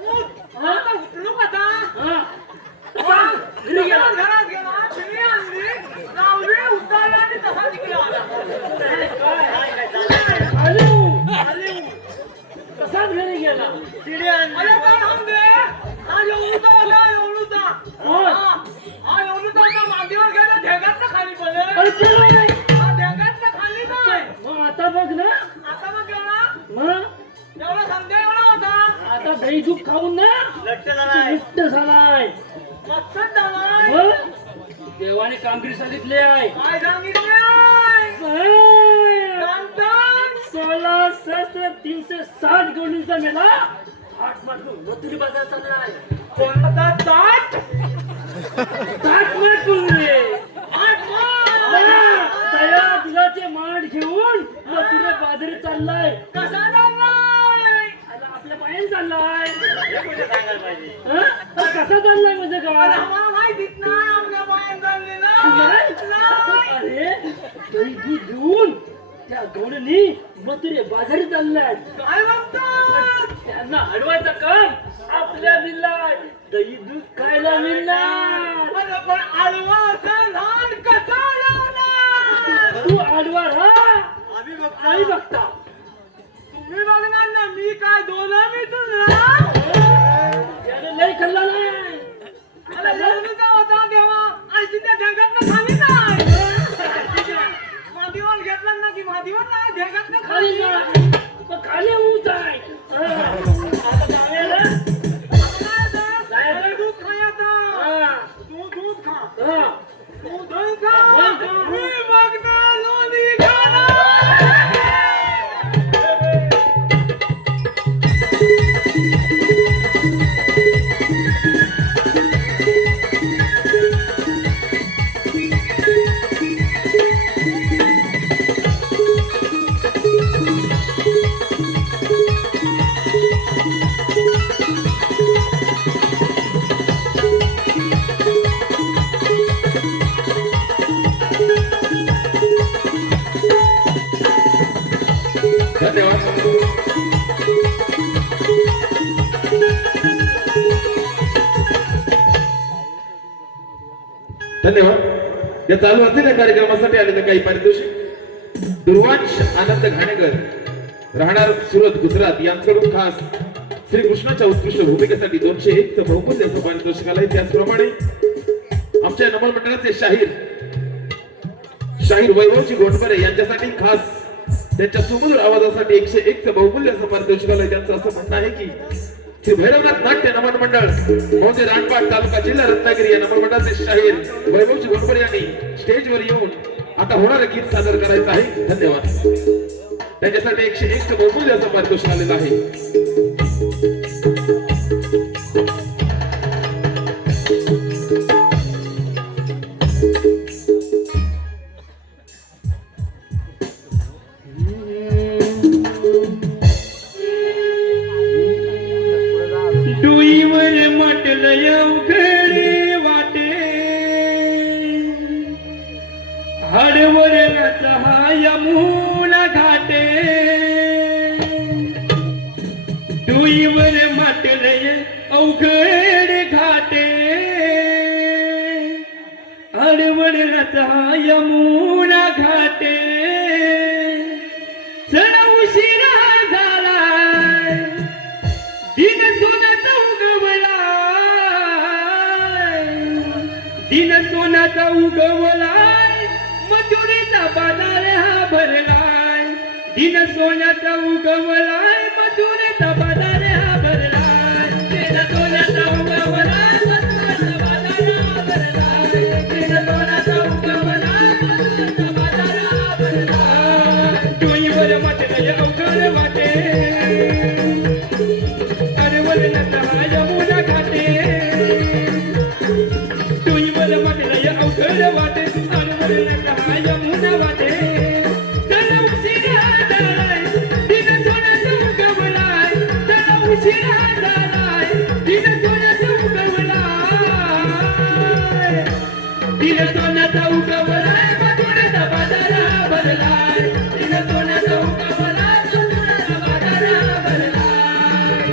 ऊस आता उचलू कसा हा. घरी गेला घरात गेला शिडी आणली लावली उतरला आणि तसा तिकडे आला खाली ऊस. खाली ऊस तसाच घरी गेला. शिडी आणली अरे काय थांबे हा एवढूचा होता एवढूचा हा एवढूचा होता मांडीवर गेला ढेगात खाली पडले अरे ते नाही. हा ढेगात खाली नाही मग आता बघ ना. आता मग गेला मग एवढा संध्या एवढा होता आता दही दूध खाऊन ना लट्ट उट्ट झालाय. मस्त झालाय मग देवाने कामगिरी सांगितले आहे. काय सांगितलं सांगतात 16 सहस्त्र 360 गोलींचा मेला हाट मारून मथुरी बाजार चाललाय. कोणता ताट ताट मारून रे. आठ मार दया दुधाचे माठ घेऊन मथुरे बाजारी चाललाय. कसा चाललाय आता आपल्या पायाने चाललाय. हे कुठे सांगायला पाहिजे हं? तर कसा चाललाय म्हणजे अरे काय? आम्हाला माहितीच नाही आपल्या बाहेर चाललेलं नाही. अरे दही दूध घेऊन त्या गौडनी मथुरे बाजारी चाललाय. काय म्हणतात त्यांना अडवायचं काम आपल्या मिळणार. दही दूध खायला मिळणार. अरे पण आडवा असं लहान कसा लावला तू आडवा राहा. आम्ही बघतो आई बघता. तुम्ही बघणार ना मी काय दोन मी तुला त्याने लय खाल्ला नाही. अरे लग्नाचा होता तेव्हा आणि त्या ढेगात खाली नाही मादीवर घेतला ना की मादीवर नाही ढेगात खाली खाली जा. मग खाली ऊस आहे. आता जाऊया ना. जायचं दूध खायचं हा. तू दूध खा हा. तू दही खा हा. मी बघणार लोणी खाणार धन्यवाद. या चालू असलेल्या कार्यक्रमासाठी आलेले काही पारितोषिक दुर्वांश आनंद घाणेकर राहणार सुरत गुजरात यांच्याकडून खास श्री कृष्णाच्या उत्कृष्ट भूमिकेसाठी 201 बहुमूल्य असं पारितोषिक आलंय. त्याचप्रमाणे आमच्या नमन मंडळाचे शाहीर वैभवजी गोंडबरे यांच्यासाठी खास त्यांच्या सुमधुर आवाजासाठी 101 बहुमूल्य असं पारितोषिक आलंय. त्यांचं असं म्हणणं आहे की श्री भैरवनाथ नाट्य नमन मंडळ मौजे रानपाट तालुका जिल्हा रत्नागिरी या नमन मंडळाचे शाहीर वैभवजी गोंडबरे यांनी स्टेजवर येऊन आता होणारं गीत सादर करायचं आहे. धन्यवाद. त्याच्यासाठी 101 बहुमूल्य असं पारितोषिक आलेलं आहे. दिन सोनाचा उगवलाय मजुरीचा बाजार हा भरलाय दिन सोन्याचा उगवलाय मजुरीचा बाजार हा भरलाय दिन सोन्याचा उगवलाय मजुरीचा बाजार हा भरलाय दिन सोन्याचा उगवलाय मजुरीचा बाजार हा भरलाय डोईवर वाटे अवघड वाटे अरे नचा यमुना घाटे डोईवर वाटे अवघड वाटे अरे नचा यमुना वाटे चला उशिरा झालाय दिन सोन्याचा उगवलाय चला उशिरा झालाय दिन सोन्याचा उगवलाय दिन सोन्याचा उगवलाय मधुराचा बाजार हा भरलाय दिन सोन्याचा उगवलाय मधुराचा बाजार हा भरलाय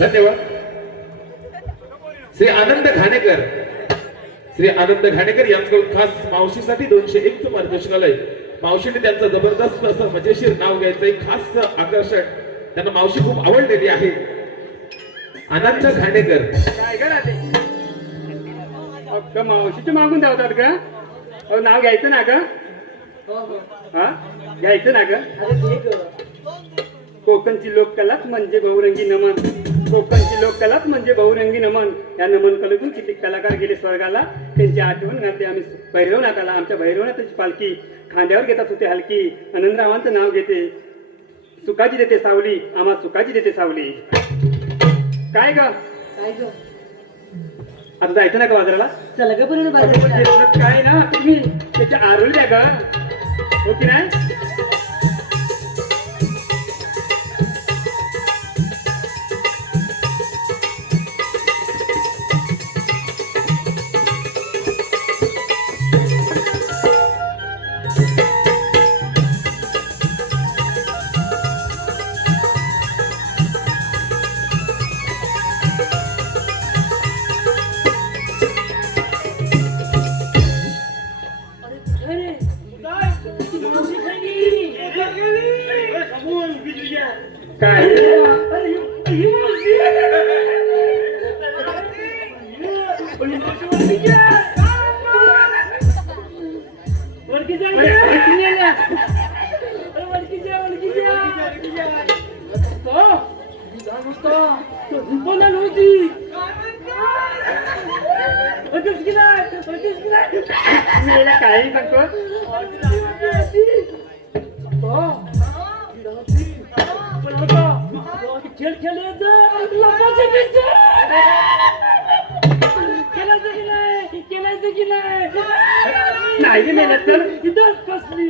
धन्यवाद. श्री आनंद घाणेकर यांच्याकडून खास मावशीसाठी 201 चं मार्गदर्शन आलंय. मावशीने त्यांचं जबरदस्त असं मजेशीर नाव घ्यायचं एक खास आकर्षण त्यांना मावशी खूप आवडलेली आहे. आनंद घाणेकर. काय करा ते अक्का मावशीचे मागून धावतात का? अहो नाव घ्यायचं ना का? हा घ्यायचं ना का? कोकणची लोककलाच म्हणजे बहुरंगी नमन कोकणची लोककलाच म्हणजे बहुरंगी नमन या नमन कलेतून किती कलाकार गेले स्वर्गाला त्यांची आठवण घालते आम्ही भैरवनाथ आला आमच्या भैरवनाथाची पालखी खांद्यावर घेतात होते हलकी आनंदरावांचं नाव घेते सुखाची देते सावली आम्हा सुखाची देते सावली. काय ग आता जायचं ना का बाजाराला? चला ग बरं बाजार काय ना तुम्ही त्याच्या आरोल द्या ग हो की नाही? काय काही सांगतो खेळ केलायचं की नाही मेहनत तर तिथंच फसली.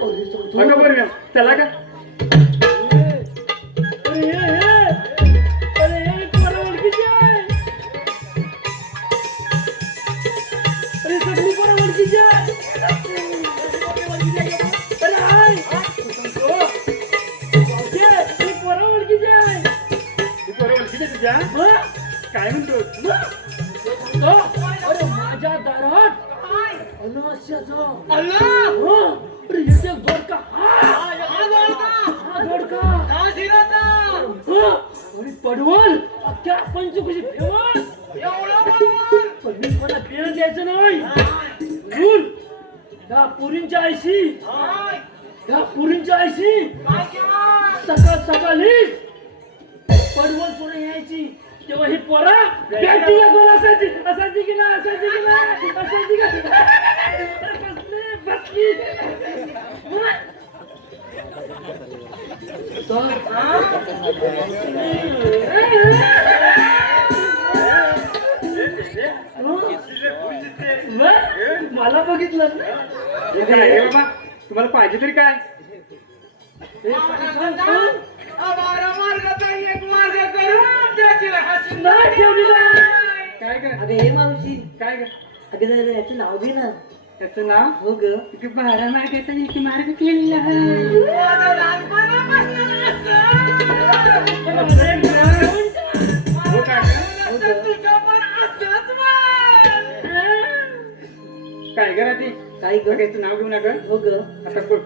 अगं बरं चला का? काय म्हणतो? अरे माझ्या दारात अनास्याचा आणि पडवल अख्ख्या पंचकुशी फेमस पण मी मला पेन द्यायचं नाही म्हणून त्या पुरींच्या आईशी सकाळी पडवल पोरं यायची तेव्हा ही पोरा बॅटिंग गोल असायची की नाही बसली मला बघितलं काय बाबा तुम्हाला पाहिजे तरी काय? काय हे मावशी काय अगं याचं नाव घे ना त्याचं नाव हो ग एक 12 मार्गाचा एक मार्ग केलेला माझं लहानपणापासून हो काका तुझं पण असंच म्हण. काय करा ती काय ग त्याचं नाव घेऊ नका हो ग आता बघ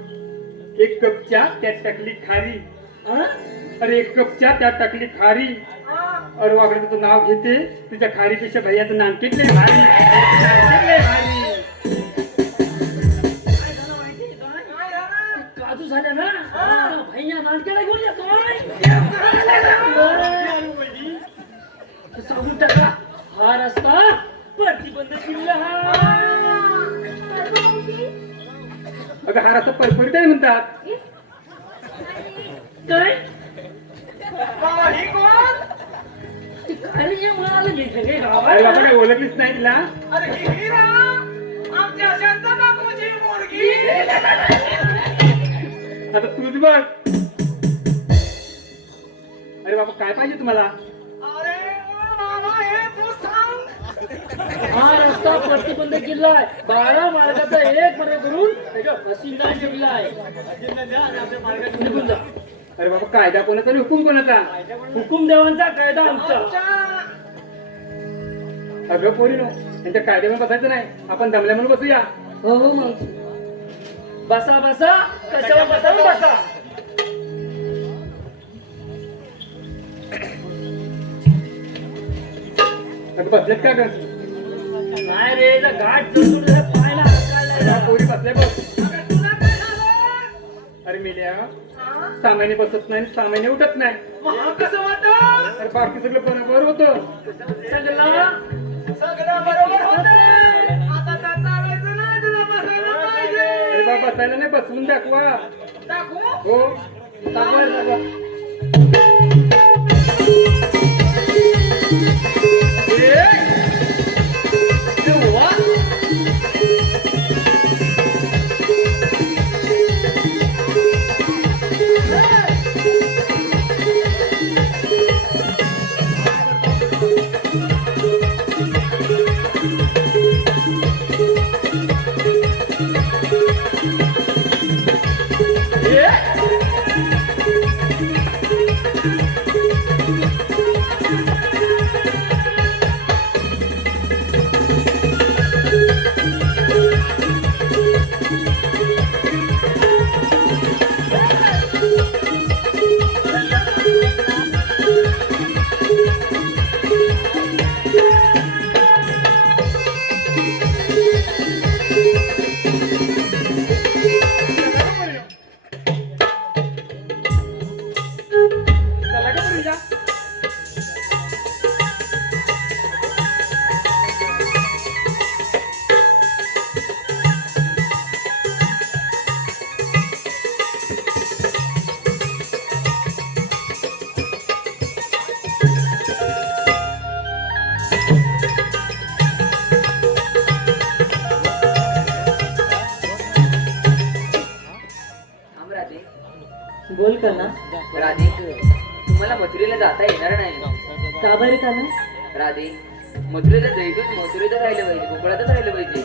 1 कप चहा त्यात टाकली खारी हा? अरे 1 कप चहा त्यात टाकली खारी अरे वाकडे तुझं नाव घेते तुझ्या खारीपेक्षा भैयाचं नाम कितले भारी कितले भारी काजू झाल्या ना भैया नाटकाला घेऊन येतोय सांगून टाका हा रस्ता प्रतिबंध किल्ला अगं हा रस्ता परफेक्ट आहे म्हणतात काय अरे मला घेतलं अरे गावात बाबा काय ओळखलीच नाही तिला आता तूच बघ अरे बाबा काय पाहिजे तुम्हाला हा रस्ता प्रतिबंध किल्ला आहे 12 मार्गाचा 1 मार्ग करून त्याच्या हसीना किल्ला आहे निघून जा अरे बाबा कायदा कोणाचा आणि हुकूम कोणाचा हुकुम देवांचा कायदा आमचा अगं पोरी नो त्यांच्या कायद्यावर बसायचं नाही आपण दमल्या म्हणून बसूया हो हो मग बसा बसा कशावर बसा बसा अगं बसलेत का ग नाही रे इथं गाठ चढून पाहायला अरे पोरी बसल्या बघ अरे मेल्या सामान्य बसत नाही सामान्य उठत नाही कसं वाटत अरे बाकी सगळं बरोबर होतं सगळं बरोबर होत आता का चालायचं नाही तुला बसायला पाहिजे अरे बाबा बसायला नाही बसवून दाखवा दाखवू हो दाखवा बाबा चला का पोरी जा थांब राधे बोल का ना राधे तुम्हाला मथुरेला जाता येणार नाही का बरे का ना राधे मथुरेला जायचं मथुरेतच राहिलं पाहिजे कोकणातच राहिलं पाहिजे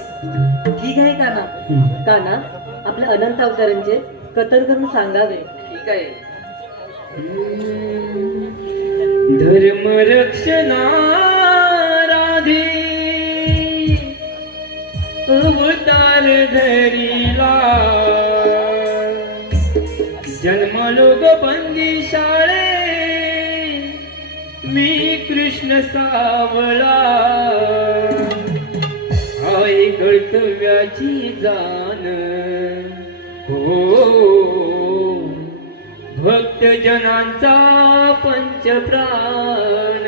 ठीक आहे का ना आपल्या अनंत अवतारांचे कथन करून सांगावे ठीक आहे धर्म रक्षणा राधे अवतार धरीला जन्मलो ग बंदी शाळे मी कृष्ण सावळा आई कर्तव्याची जाण हो भक्त जनांचा पंचप्राण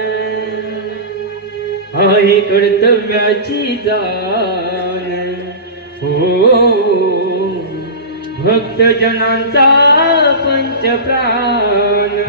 आई कर्तव्याची जाण हो भक्त जनांचा पंचप्राण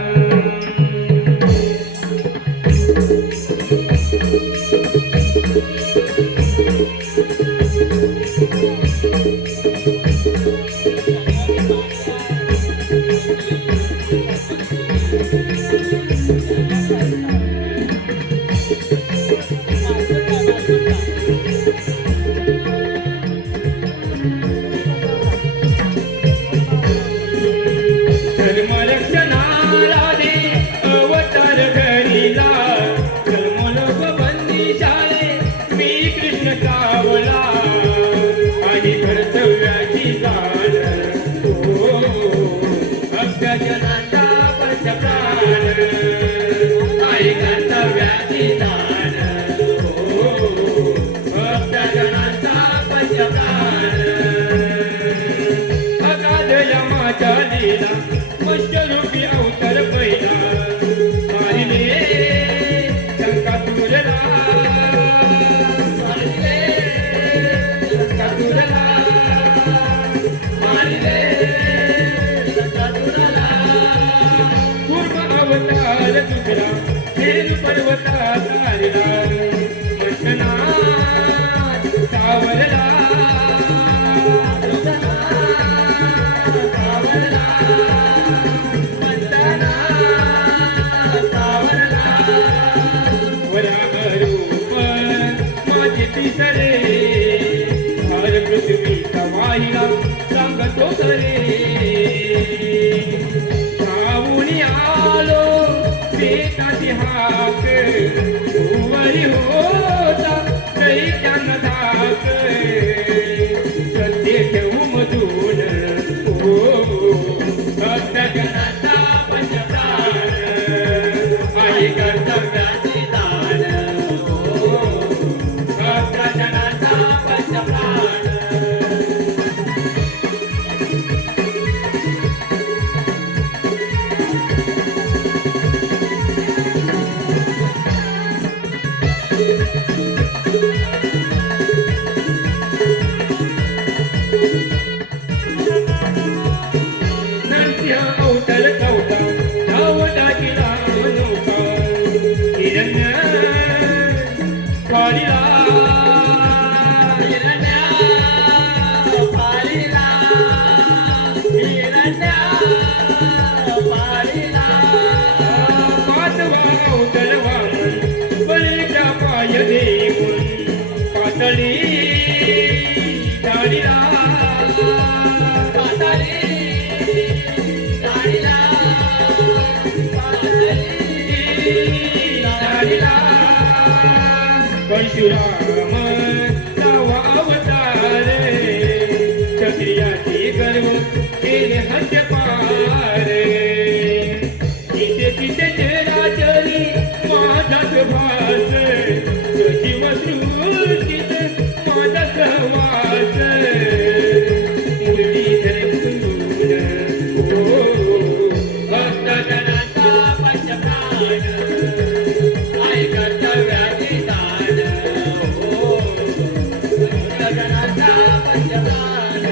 दान हो भक्तजनांचा पंचप्राण आई कर्तव्याची दान हो भक्तजनांचा पंचप्राण अगाध यमाच्या लीला मत्स्यरूपी अवतार पहिला मारिले शंकासुरला मारिले शंकासुरला मारिले शंकासुरला पूर्व अवतार दुसरा हेर पर्वता तारला मंथनात सावरला सावरला वरारूप माझे पिसरे हर पृथ्वीचा वाहिला सांगतो खरे धावून आलो बेताची हाक वरी होता दैत्यानं धाक सत्य ठेवू मधून हो भक्तजनाचा पंचप्राण आई कर्तव्याची दान हो भक्तजनाचा पंचप्राण नरसिंह अवतार चौथा धावला गेला नौका हिरण्य पाळीला हिरण्य पाळीला हिरण्य पाळीला पाचवा अवतार वामन बळीचा पाय देऊन पातळी दाढीला पातळी दाढीला दाढीला परशुराम तवा अवतार क्षत्रियाची गर्व केले हद्दपार तिथे तिथे चराचरी माझाच भास सजीव सृष्टीत माझा सहवास मुरलीधर मुकुंद हो भक्तजनाचा पंचप्राण आई कर्तव्याची दान हो भक्तजनाचा पंचप्राण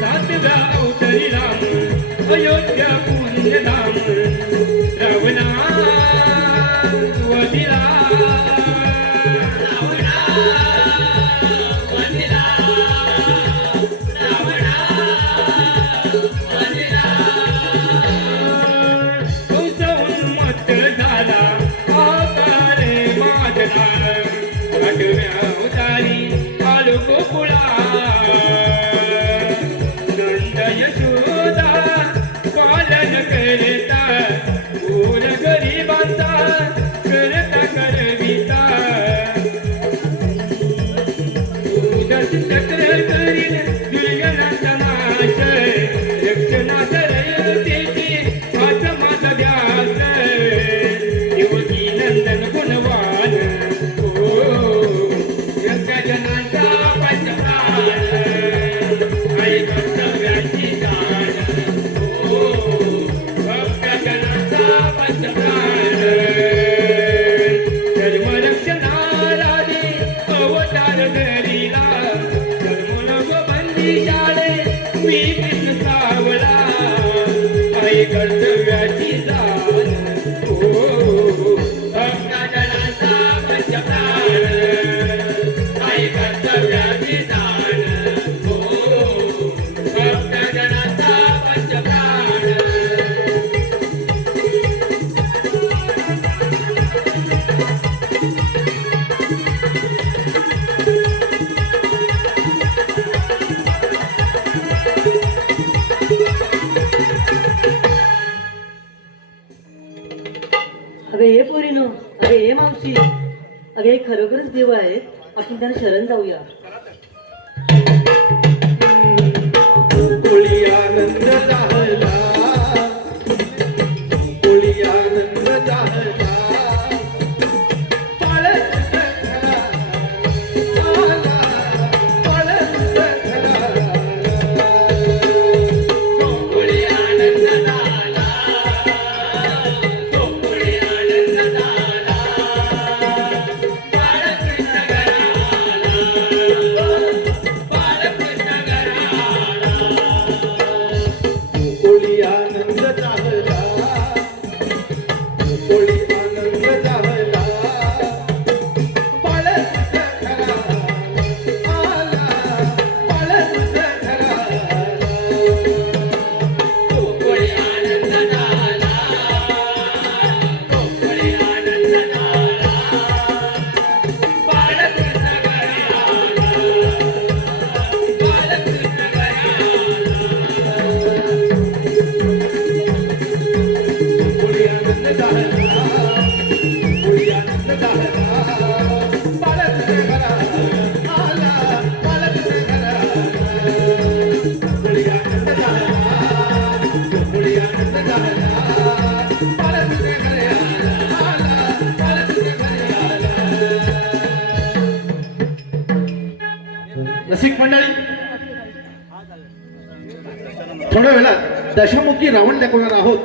सातव्या अवतरी राम अयोध्या पुण्यधाम रावणा वधिला रावणा वधिला रावणा वधिला कंस उन्मत्त झाला आकारे माजला आठव्या अवतारी आलो गोकुळा नंद यशोदा पालन करता गोर गरिबांचा करता करविता दूध चक्र करील दुर्गणाचा नाश रक्षणाचा रयतेची हात माझा व्यास देवकी नंदन गुणवान हो भक्तजनांचा पंचप्राण आई कर्तव्याची दान हो भक्तजनांचा पंचप्राण धर्मरक्षणाराधी अवतार धरीला धर्मोलग बंदी शाळे मी कृष्ण सावला आई कर्तव्याची दान हो भक्तजनांचा पंचप्राण आई कर्तव्याची दान हो भक्तजनांचा पंचप्राण अरे खरोखरच देव आहे, आपण त्यांना शरण जाऊया. कोळी आनंद झाला, कोळी आनंद झाला, पाळत घरा आला, पाळत घरा. कोळी आनंद झाला, कोळी आनंद झाला, बाळकृष्ण घरा बाळकृष्ण घरा. कोळी आनंद झाला, कोळी आनंद झाला, बाळकृष्ण घरा आला, बाळकृष्ण घरा. कोळी आनंद झाला, कोळी आनंद झाला, बाळकृष्ण घरा बाळकृष्ण कोळी आनंद झाला, कोळी आनंद झाला, बाळकृष्ण घरा आला, बाळकृष्ण घरा. कोळी आनंद झाला, कोळी आनंद झाला, बाळकृष्ण घरी आला, बाळकृष्ण घरी आला. रसिक मंडळी, थोड्या वेळात दशामुखी रावण दाखवणार आहोत.